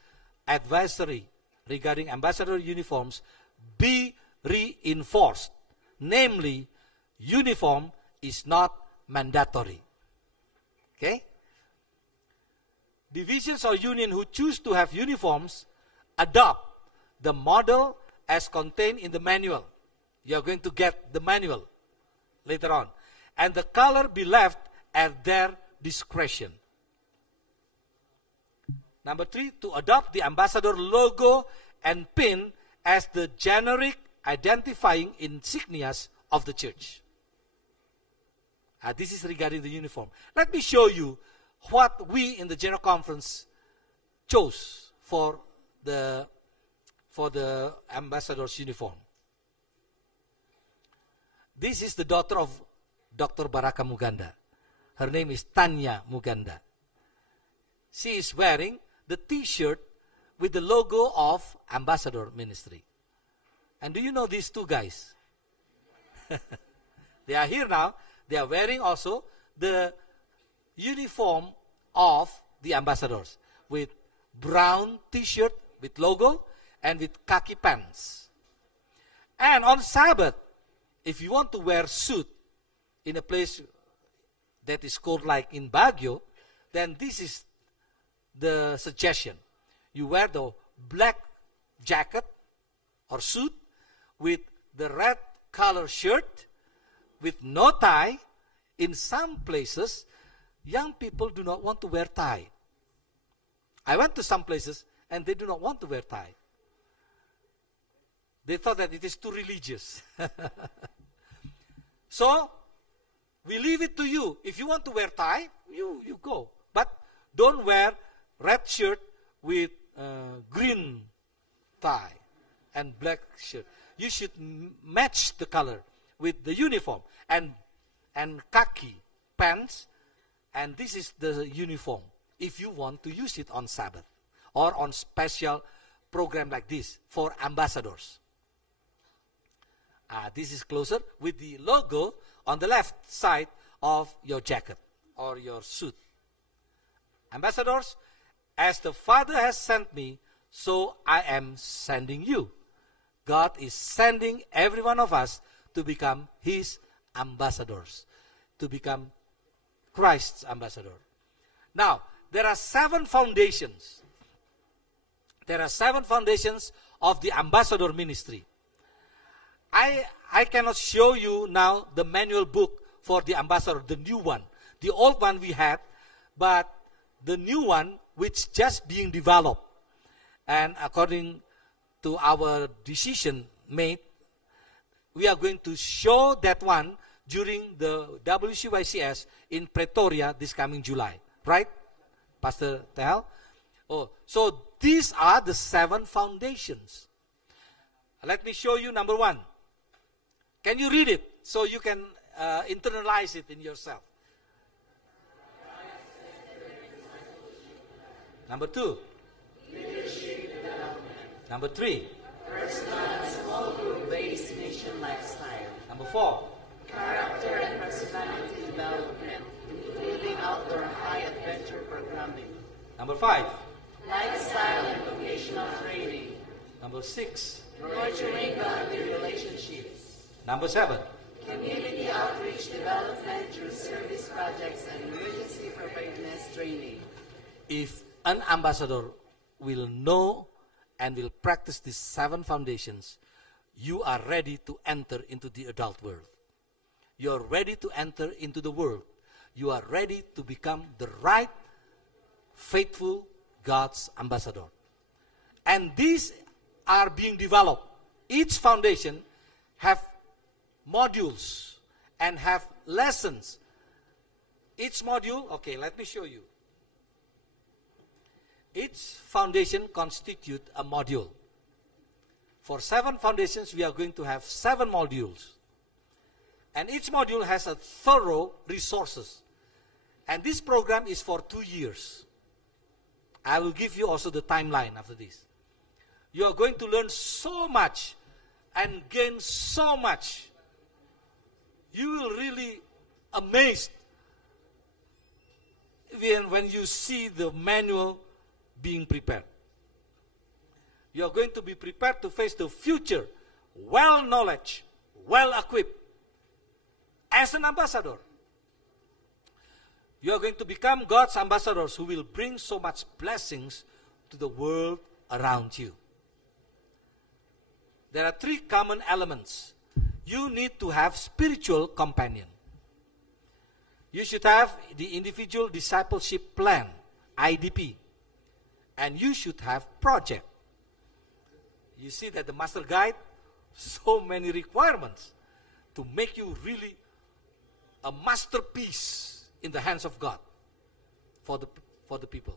advisory regarding ambassador uniforms be reinforced. Namely, uniform is not mandatory. Okay? Divisions or union who choose to have uniforms adopt the model as contained in the manual. You are going to get the manual later on. And the color be left at their discretion. Number 3, to adopt the ambassador logo and pin as the generic identifying insignias of the church. This is regarding the uniform. Let me show you what we in the General Conference chose for the ambassador's uniform. This is the daughter of Dr. Baraka Muganda. Her name is Tanya Muganda. She is wearing the t-shirt with the logo of Ambassador Ministry. And do you know these two guys? They are here now. They are wearing also the uniform of the ambassadors with brown t-shirt with logo and with khaki pants. And on Sabbath, if you want to wear suit in a place that is cold like in Baguio, then this is the suggestion. You wear the black jacket or suit with the red color shirt with no tie. In some places, young people do not want to wear tie. I went to some places and they do not want to wear tie. They thought that it is too religious. So, we leave it to you. If you want to wear tie, you go. But don't wear red shirt with green tie and black shirt. You should match the color with the uniform and khaki pants. And this is the uniform if you want to use it on Sabbath or on special program like this for ambassadors. This is closer with the logo on the left side of your jacket or your suit. Ambassadors, as the Father has sent me, so I am sending you. God is sending every one of us to become His ambassadors, to become Christ's ambassador. Now, there are 7 foundations. There are 7 foundations of the ambassador ministry. I cannot show you now the manual book for the ambassador, the new one. The old one we had, but the new one which just being developed. And according to our decision made, we are going to show that one during the WCYCS in Pretoria this coming July. Right, Pastor Tel? Oh, so these are the 7 foundations. Let me show you number 1. Can you read it so you can internalize it in yourself? Number 2. Number 3. Personal and small group-based mission lifestyle. Number 4. Character and personality development, including outdoor high-adventure programming. Number 5. Lifestyle and vocational training. Number 6. Nurturing godly relationships. Number 7. Community outreach development through service projects and emergency preparedness training. If an ambassador will know and will practice these 7 foundations, you are ready to enter into the adult world. You are ready to enter into the world. You are ready to become the right, faithful God's ambassador. And these are being developed. Each foundation have modules and have lessons. Each module, okay, let me show you. Each foundation constitutes a module. For 7 foundations, we are going to have 7 modules. And each module has a thorough resources. And this program is for 2 years. I will give you also the timeline after this. You are going to learn so much and gain so much. You will really amazed when you see the manual being prepared. You are going to be prepared to face the future, well-knowledge, well-equipped, as an ambassador. You are going to become God's ambassadors who will bring so much blessings to the world around you. There are 3 common elements. You need to have spiritual companion. You should have the individual discipleship plan, IDP. And you should have project. You see that the master guide, so many requirements to make you really a masterpiece in the hands of God for the people.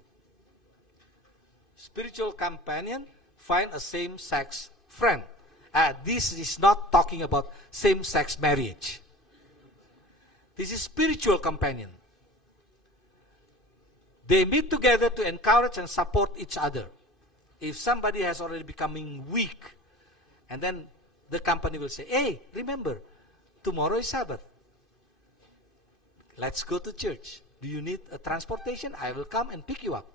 Spiritual companion, find a same-sex friend. This is not talking about same-sex marriage. This is spiritual companion. They meet together to encourage and support each other. If somebody has already becoming weak, and then the company will say, hey, remember, tomorrow is Sabbath. Let's go to church. Do you need a transportation? I will come and pick you up.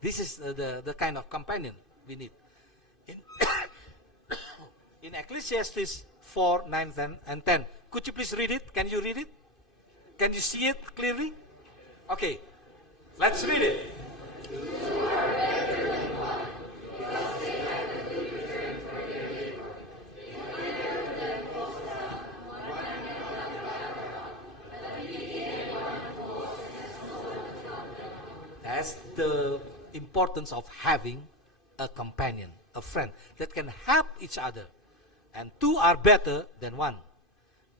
This is the kind of companion we need. In Ecclesiastes 4, 9, 10, and 10. Could you please read it? Can you read it? Can you see it clearly? Okay. Let's read it. That's the importance of having a companion, a friend that can help each other. And 2 are better than 1.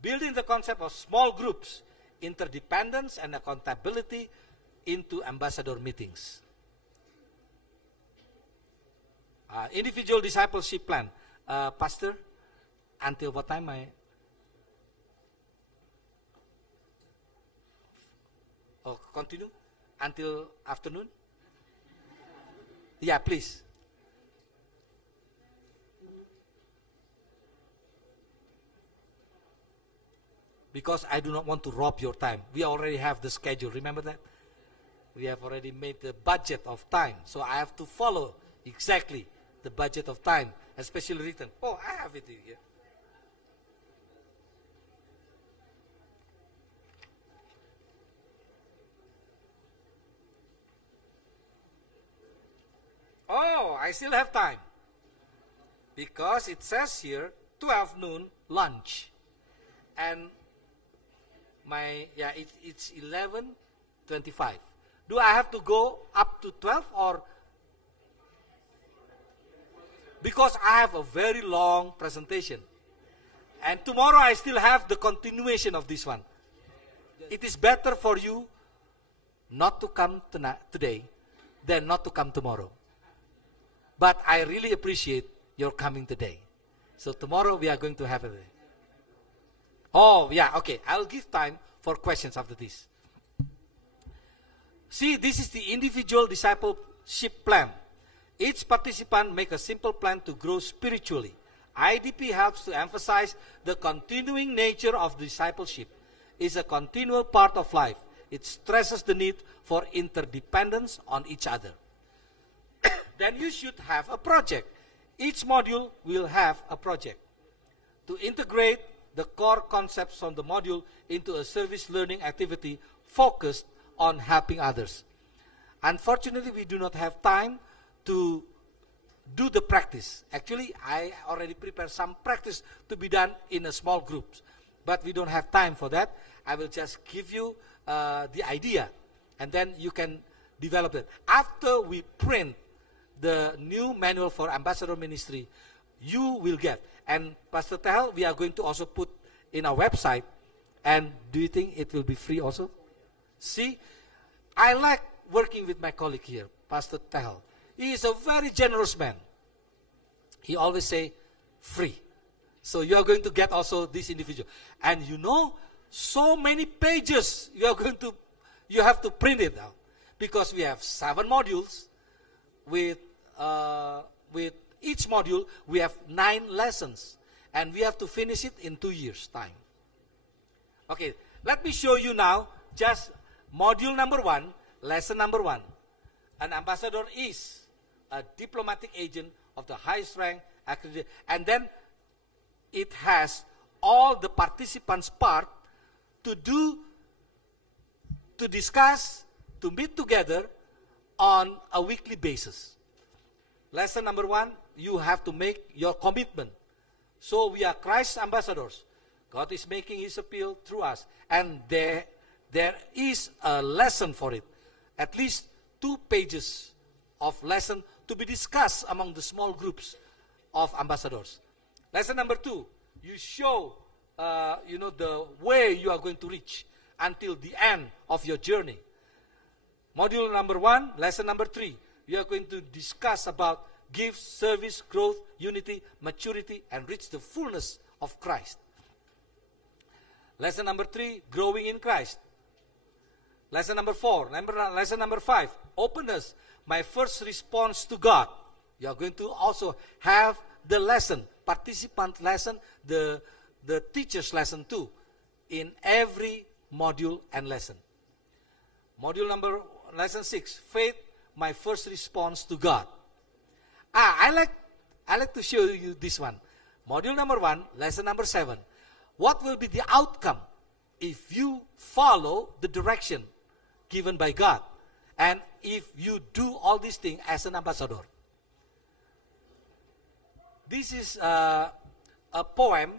Building the concept of small groups, interdependence, and accountability into ambassador meetings. Individual discipleship plan. Pastor, until what time continue? Until afternoon? Yeah, please. Because I do not want to rob your time. We already have the schedule, remember that? We have already made the budget of time, so I have to follow Exactly. The budget of time, especially written. Oh, I have it here. Oh, I still have time. Because it says here 12 noon lunch. And it's 11:25. Do I have to go up to 12 or? Because I have a very long presentation. And tomorrow I still have the continuation of this one. It is better for you not to come today than not to come tomorrow. But I really appreciate your coming today. So tomorrow we are going to have it. Oh, yeah, okay. I'll give time for questions after this. See, this is the individual discipleship plan. Each participant make a simple plan to grow spiritually. IDP helps to emphasize the continuing nature of discipleship. It's a continual part of life. It stresses the need for interdependence on each other. Then you should have a project. Each module will have a project to integrate the core concepts from the module into a service learning activity focused on helping others. Unfortunately, we do not have time to do the practice. Actually, I already prepared some practice to be done in a small groups, but we don't have time for that. I will just give you the idea, and then you can develop it. After we print the new manual for ambassador ministry, you will get. And Pastor Tel, we are going to also put in our website. And do you think it will be free also? See, I like working with my colleague here, Pastor Tel. He is a very generous man. He always say, free. So you are going to get also this individual. And you know, so many pages you have to print it out. Because we have 7 modules. With each module, we have 9 lessons. And we have to finish it in 2 years' time. Okay, let me show you now just module number 1, lesson number 1. An ambassador is a diplomatic agent of the highest rank, accredited. And then it has all the participants' part to discuss, to meet together on a weekly basis. Lesson number 1, you have to make your commitment. So we are Christ's ambassadors. God is making His appeal through us. And there is a lesson for it. At least 2 pages of lesson to be discussed among the small groups of ambassadors. Lesson number 2, you show the way you are going to reach until the end of your journey. Module number 1, lesson number 3, we are going to discuss about gifts, service, growth, unity, maturity, and reach the fullness of Christ. Lesson number 3, growing in Christ. Lesson number 4, lesson number 5, openness, my first response to God. You are going to also have the lesson, participant lesson, the teacher's lesson too, in every module and lesson. Lesson 6, faith, my first response to God. I like to show you this one. Module number 1, lesson number 7. What will be the outcome if you follow the direction given by God? And if you do all these things as an ambassador. This is a poem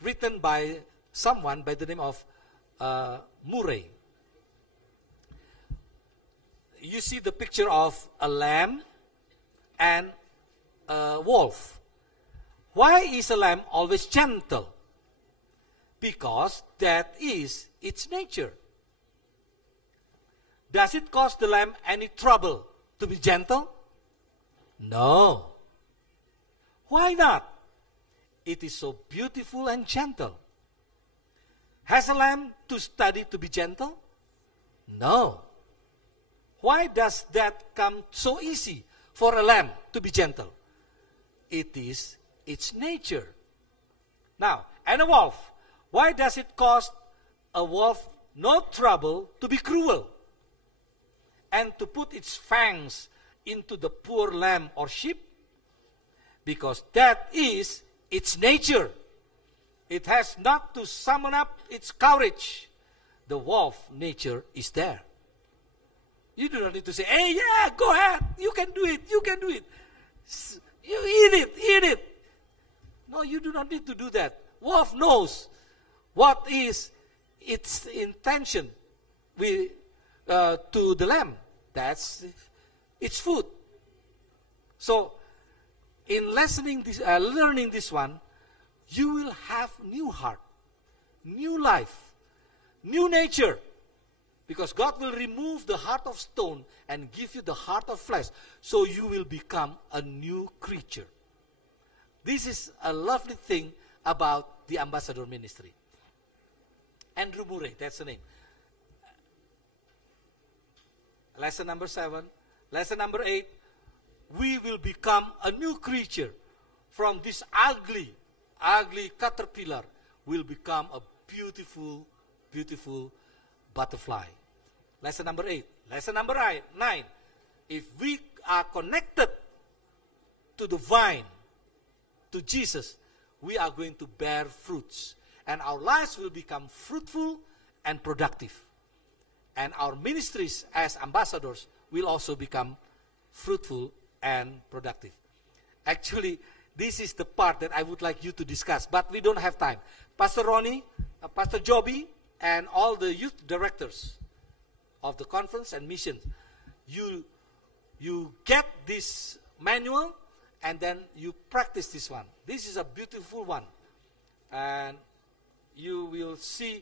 written by someone by the name of Murray. You see the picture of a lamb and a wolf. Why is a lamb always gentle? Because that is its nature. Does it cause the lamb any trouble to be gentle? No. Why not? It is so beautiful and gentle. Has a lamb to study to be gentle? No. Why does that come so easy for a lamb to be gentle? It is its nature. Now, and a wolf. Why does it cause a wolf no trouble to be cruel and to put its fangs into the poor lamb or sheep? Because that is its nature. It has not to summon up its courage. The wolf nature is there. You do not need to say, hey, yeah, go ahead. You can do it. You can do it. You eat it. No, you do not need to do that. Wolf knows what is its intention to the lamb. That's its food. So, in learning this one, you will have new heart, new life, new nature. Because God will remove the heart of stone and give you the heart of flesh. So you will become a new creature. This is a lovely thing about the ambassador ministry. Andrew Murray, that's the name. Lesson number 7. Lesson number 8. We will become a new creature. From this ugly caterpillar will become a beautiful, beautiful butterfly. Lesson number 8. Lesson number 9. If we are connected to the vine, to Jesus, we are going to bear fruits. And our lives will become fruitful and productive. And our ministries as ambassadors will also become fruitful and productive. Actually, this is the part that I would like you to discuss, but we don't have time. Pastor Ronnie, Pastor Joby, and all the youth directors of the conference and missions, you get this manual and then you practice this one. This is a beautiful one. And you will see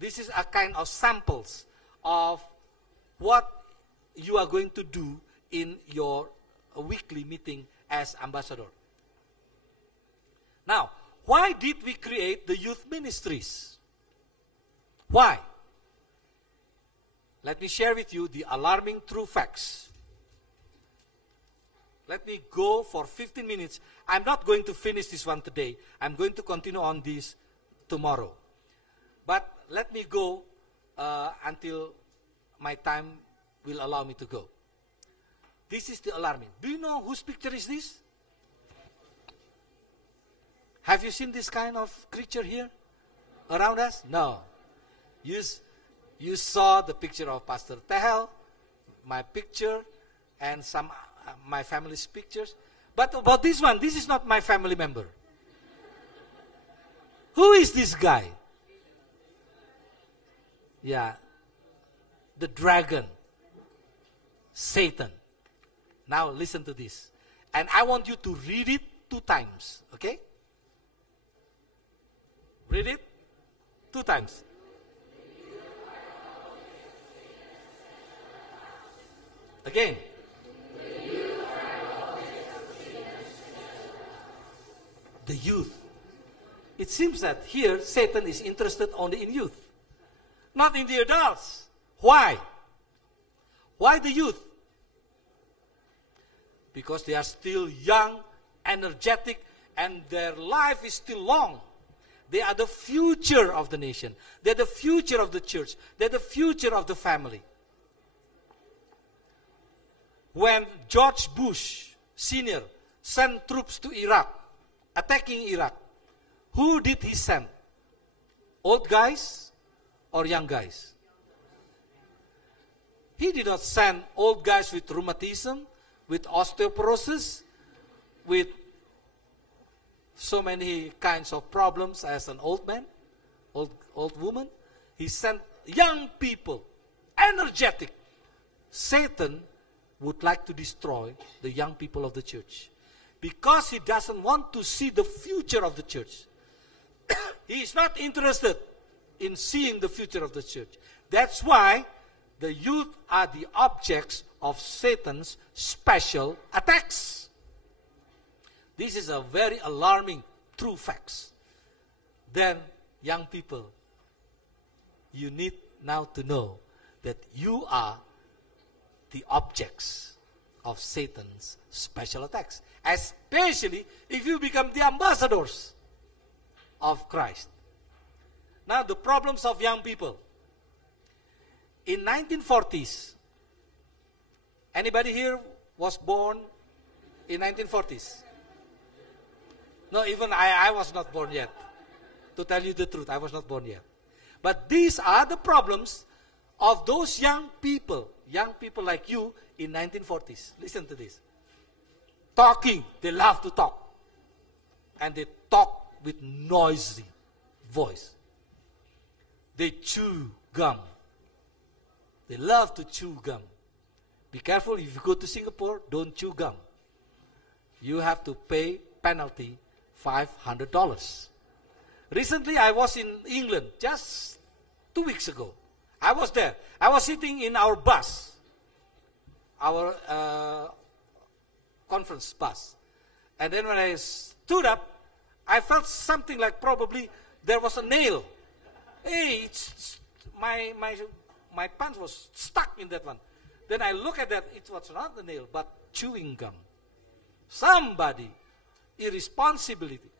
this is a kind of samples of what you are going to do in your weekly meeting as ambassador. Now, why did we create the youth ministries? Why? Let me share with you the alarming true facts. Let me go for 15 minutes. I'm not going to finish this one today. I'm going to continue on this tomorrow. But let me go until my time will allow me to go. This is the alarming. Do you know whose picture is this? Have you seen this kind of creature here around us? No. You saw the picture of Pastor Tehel, my picture, and some my family's pictures. But about this one, this is not my family member. Who is this guy? Yeah. The dragon. Satan. Now listen to this. And I want you to read it 2 times. Okay? Read it 2 times. Again. The youth. It seems that here Satan is interested only in youth, not in the adults. Why? Why the youth? Because they are still young, energetic, and their life is still long. They are the future of the nation. They're the future of the church. They're the future of the family. When George Bush Sr. sent troops to Iraq, attacking Iraq, who did he send? Old guys or young guys? He did not send old guys with rheumatism, with osteoporosis, with so many kinds of problems as an old man, old woman. He sent young people, energetic. Satan would like to destroy the young people of the church because he doesn't want to see the future of the church. He is not interested in seeing the future of the church. That's why the youth are the objects of Satan's special attacks. This is a very alarming true facts. Then, young people, you need now to know that you are the objects of Satan's special attacks. Especially if you become the ambassadors of Christ. Now, the problems of young people. In 1940s, anybody here was born in 1940s? No, even I was not born yet. To tell you the truth, I was not born yet. But these are the problems of those young people like you in 1940s. Listen to this. Talking, they love to talk. And they talk with noisy voice. They chew gum. They love to chew gum. Be careful, if you go to Singapore, don't chew gum. You have to pay penalty $500. Recently, I was in England just 2 weeks ago. I was there. I was sitting in our bus, our conference bus. And then when I stood up, I felt something like probably there was a nail. Hey, my pants was stuck in that one. Then I look at that, it was not the nail, but chewing gum. Somebody, irresponsibility,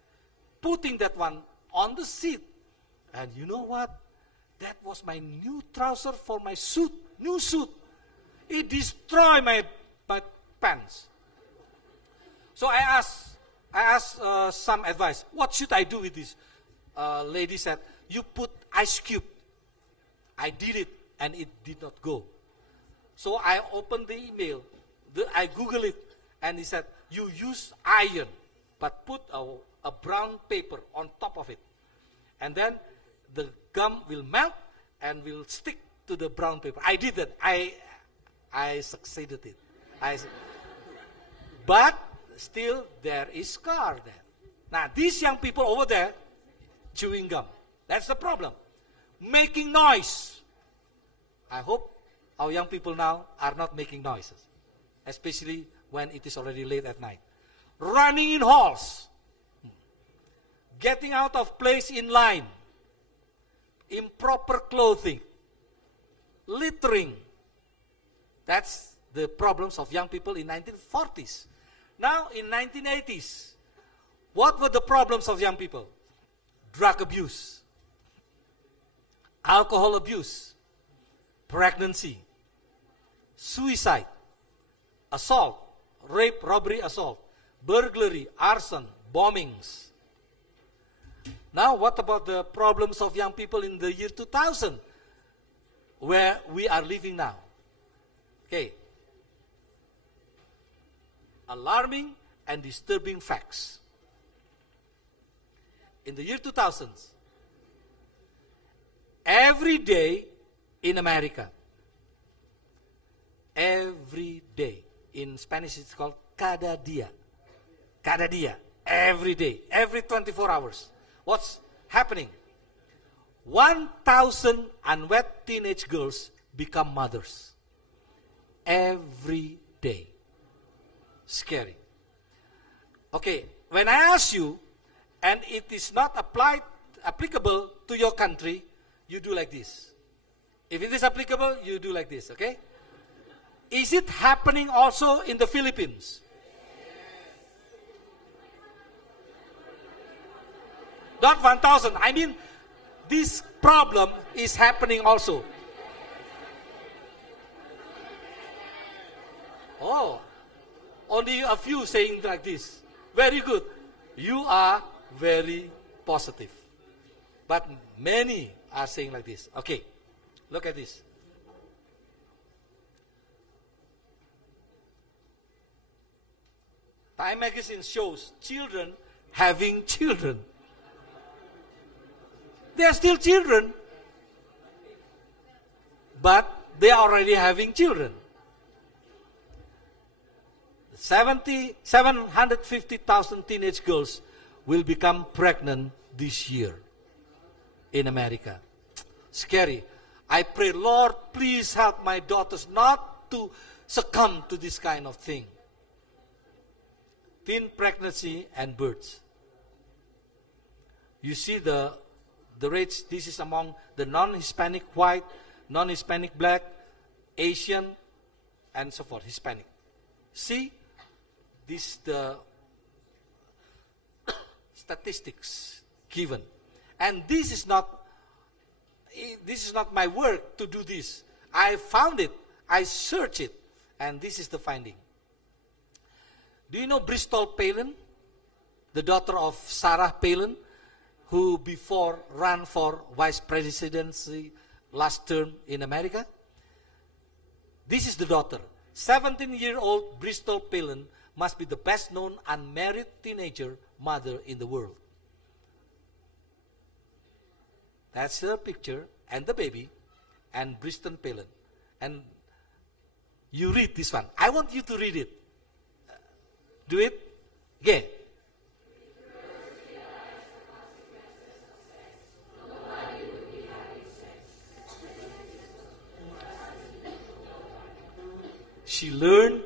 putting that one on the seat. And you know what? That was my new trouser for my suit, new suit. It destroyed my pants. So I asked some advice. What should I do with this? Lady said, you put ice cube. I did it and it did not go. So I opened the email. I Googled it and he said, you use iron, but put a brown paper on top of it. And then the gum will melt and will stick to the brown paper. I did that. I succeeded it. But still there is scar there. Now these young people over there, chewing gum. That's the problem. Making noise. I hope our young people now are not making noises. Especially when it is already late at night. Running in halls. Getting out of place in line. Improper clothing. Littering. That's the problems of young people in 1940s. Now in 1980s, what were the problems of young people? Drug abuse, alcohol abuse, pregnancy, suicide, assault, rape, robbery, assault, burglary, arson, bombings. Now what about the problems of young people in the year 2000, where we are living now? Okay. Alarming and disturbing facts. In the year 2000s, every day in America, every day, in Spanish it's called cada dia, every day, every 24 hours. What's happening? 1,000 unwed teenage girls become mothers. Every day. Scary. Okay, when I ask you, and it is not applicable to your country, you do like this. If it is applicable, you do like this, okay? Is it happening also in the Philippines? Not 1,000. I mean, this problem is happening also. Oh, only a few saying like this. Very good. You are very positive. But many are saying like this. Okay, look at this. Time magazine shows children having children. They are still children, but they are already having children. 750,000 teenage girls will become pregnant this year in America. Scary. I pray, Lord, please help my daughters not to succumb to this kind of thing. Teen pregnancy and births. You see the rates. This is among the non-Hispanic white, non-Hispanic black, Asian, and so forth, Hispanic. See, this is the statistics given. And this is not my work to do this. I found it, I searched it, and this is the finding. Do you know Bristol Palin, the daughter of Sarah Palin, who before ran for vice presidency last term in America? This is the daughter. 17-year-old Bristol Palin must be the best known unmarried teenager mother in the world. That's her picture and the baby and Bristol Palin. And you read this one. I want you to read it. Do it? Yeah. She learned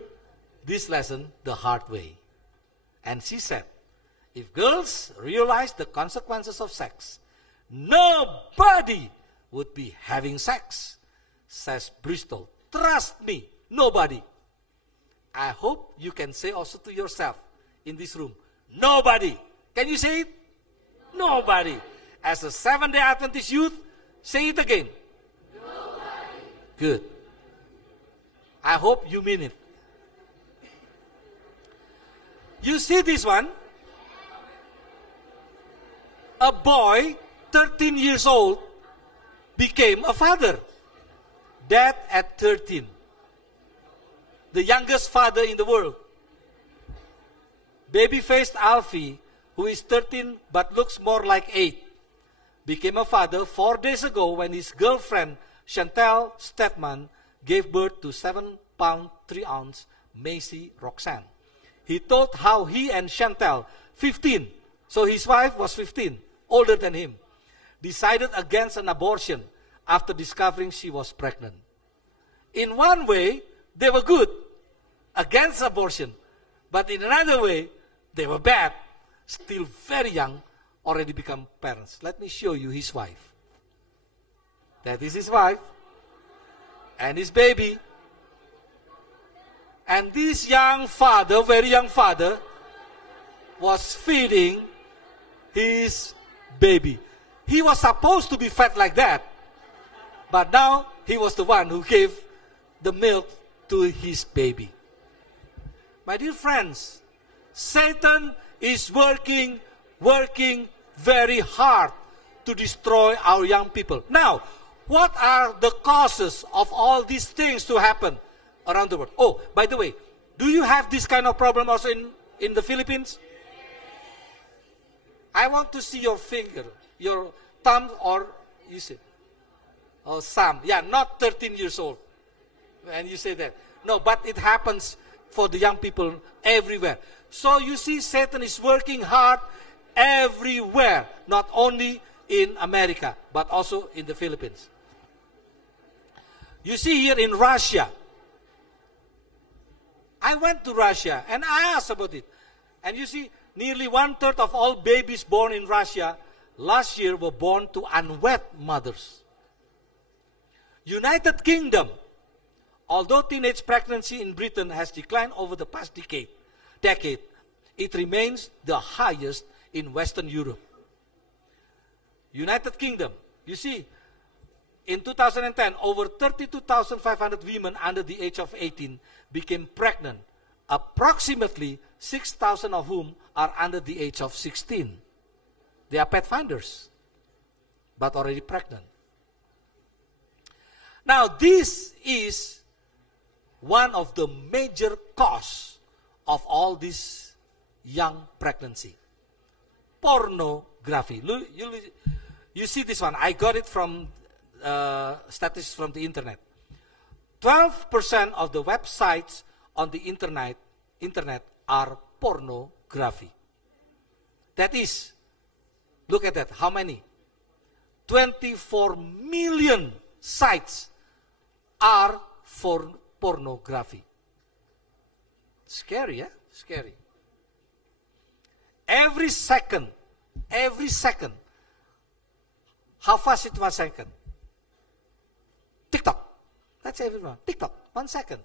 this lesson the hard way. And she said, if girls realize the consequences of sex, nobody would be having sex, says Bristol. Trust me, nobody. I hope you can say also to yourself in this room, nobody. Can you say it? Nobody. As a Seventh-day Adventist youth, say it again. Nobody. Good. I hope you mean it. You see this one? A boy, 13 years old, became a father. Dad at 13. The youngest father in the world. Baby-faced Alfie, who is 13 but looks more like 8, became a father 4 days ago when his girlfriend, Chantal Stedman, gave birth to 7-pound 3-ounce Macy Roxanne. He told how he and Chantal, 15, so his wife was 15, older than him, decided against an abortion after discovering she was pregnant. In one way, they were good, against abortion. But in another way, they were bad, still very young, already become parents. Let me show you his wife. That is his wife. And his baby. And this young father, very young father, was feeding his baby. He was supposed to be fed like that. But now, he was the one who gave the milk to his baby. My dear friends, Satan is working very hard to destroy our young people. Now, what are the causes of all these things to happen around the world? Oh, by the way, do you have this kind of problem also in the Philippines? I want to see your finger, your thumb, or you say, oh, thumb. Yeah, not 13 years old. And you say that. No, but it happens for the young people everywhere. So you see, Satan is working hard everywhere, not only in America, but also in the Philippines. You see here in Russia, I went to Russia and I asked about it. And you see, nearly 1/3 of all babies born in Russia last year were born to unwed mothers. United Kingdom, although teenage pregnancy in Britain has declined over the past decade, it remains the highest in Western Europe. United Kingdom, you see, in 2010, over 32,500 women under the age of 18 became pregnant, approximately 6,000 of whom are under the age of 16. They are pathfinders, but already pregnant. Now, this is one of the major cause of all this young pregnancy. Pornography. You see this one. I got it from statistics from the internet. 12% of the websites on the internet are pornography. That is, look at that. How many? 24 million sites are for pornography. Scary, yeah? Scary. Every second, how fast it 1 second? TikTok. That's everyone. TikTok, 1 second.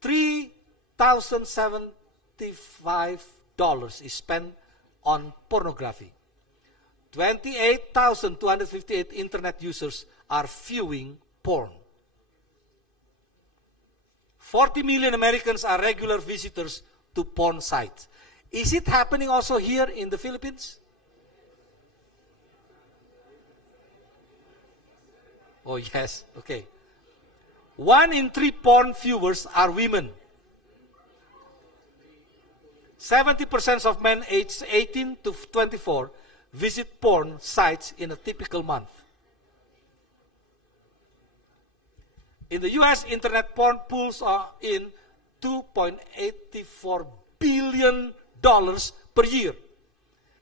$3,075 is spent on pornography. 28,258 internet users are viewing porn. 40 million Americans are regular visitors to porn sites. Is it happening also here in the Philippines? Oh, yes. Okay. 1 in 3 porn viewers are women. 70% of men aged 18 to 24 visit porn sites in a typical month. In the US, internet porn pulls are in $2.84 billion per year.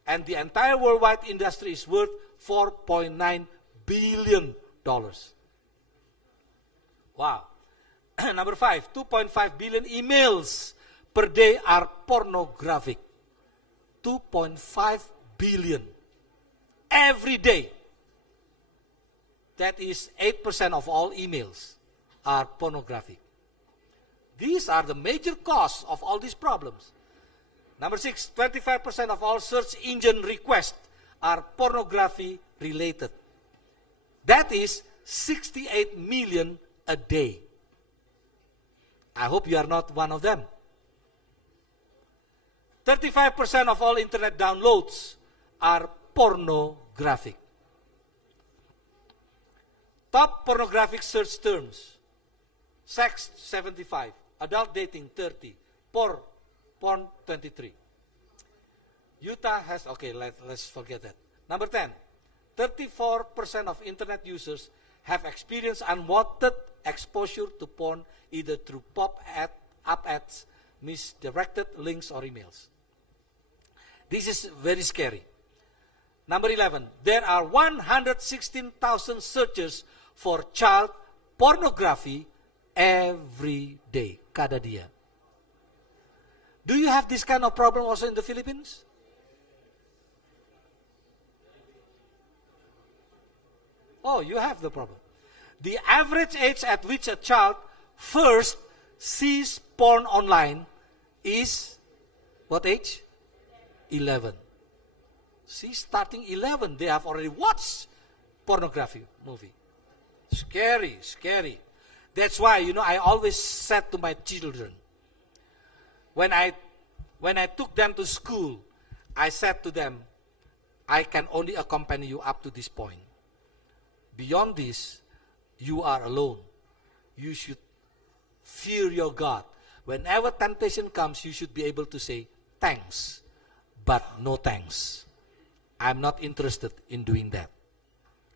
And the entire worldwide industry is worth $4.9 billion. Wow. Number 5, 2.5 billion emails per day are pornographic. 2.5 billion every day. That is 8% of all emails are pornographic. These are the major cause of all these problems. Number 6, 25% of all search engine requests are pornography related. That is 68 million a day. I hope you are not one of them. 35% of all internet downloads are pornographic. Top pornographic search terms: sex 75, adult dating 30, porn 23. Utah has, okay, let's forget that. Number 10, 34% of internet users have experienced unwanted exposure to porn either through pop-up ads, misdirected links, or emails. This is very scary. Number 11, there are 116,000 searches for child pornography every day. Cada dia. Do you have this kind of problem also in the Philippines? Oh, you have the problem. The average age at which a child first sees porn online is what age? 11. See, starting 11, they have already watched pornography movie. Scary, scary. That's why, I always said to my children, when I took them to school, I said to them, I can only accompany you up to this point. Beyond this, you are alone. You should fear your God. Whenever temptation comes, you should be able to say, thanks, but no thanks. I'm not interested in doing that.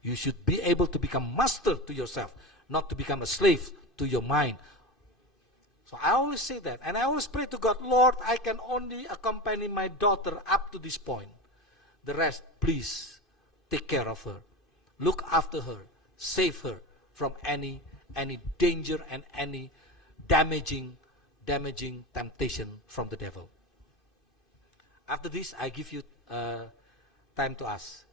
You should be able to become master to yourself, not to become a slave to your mind. So I always say that. And I always pray to God, Lord, I can only accompany my daughter up to this point. The rest, please, take care of her. Look after her. Save her from any danger and any damaging temptation from the devil. After this, I give you time to ask.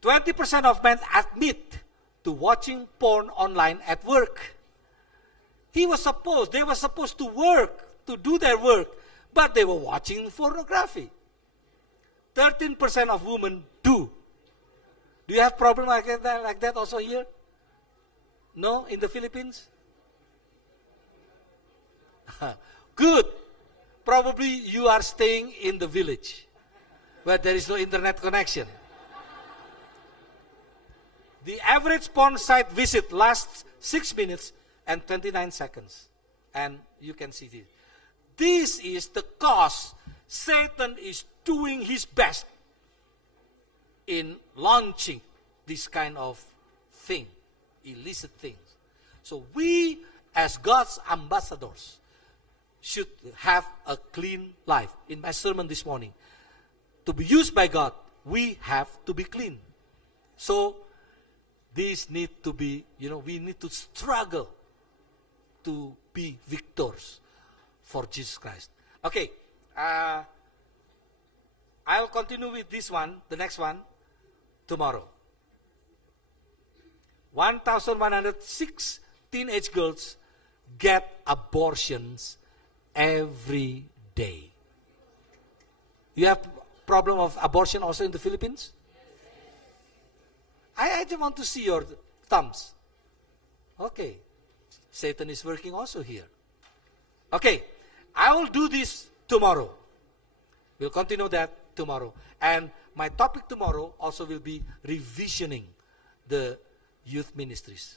20% of men admit to watching porn online at work. They were supposed to work, to do their work, but they were watching pornography. 13% of women do. Do you have problem like that also here? No, in the Philippines? Good. Probably you are staying in the village where there is no internet connection. The average porn site visit lasts 6 minutes and 29 seconds. And you can see this. This is the cause Satan is doing his best in launching this kind of thing, illicit things. So we, as God's ambassadors, should have a clean life. In my sermon this morning, to be used by God, we have to be clean. So, these need to be, we need to struggle to be victors for Jesus Christ. Okay, I'll continue with this one, the next one, tomorrow. 1,106 teenage girls get abortions every day. You have problem of abortion also in the Philippines? I just want to see your thumbs. Okay. Satan is working also here. Okay. I will do this tomorrow. We'll continue that tomorrow. And my topic tomorrow also will be revisioning the youth ministries.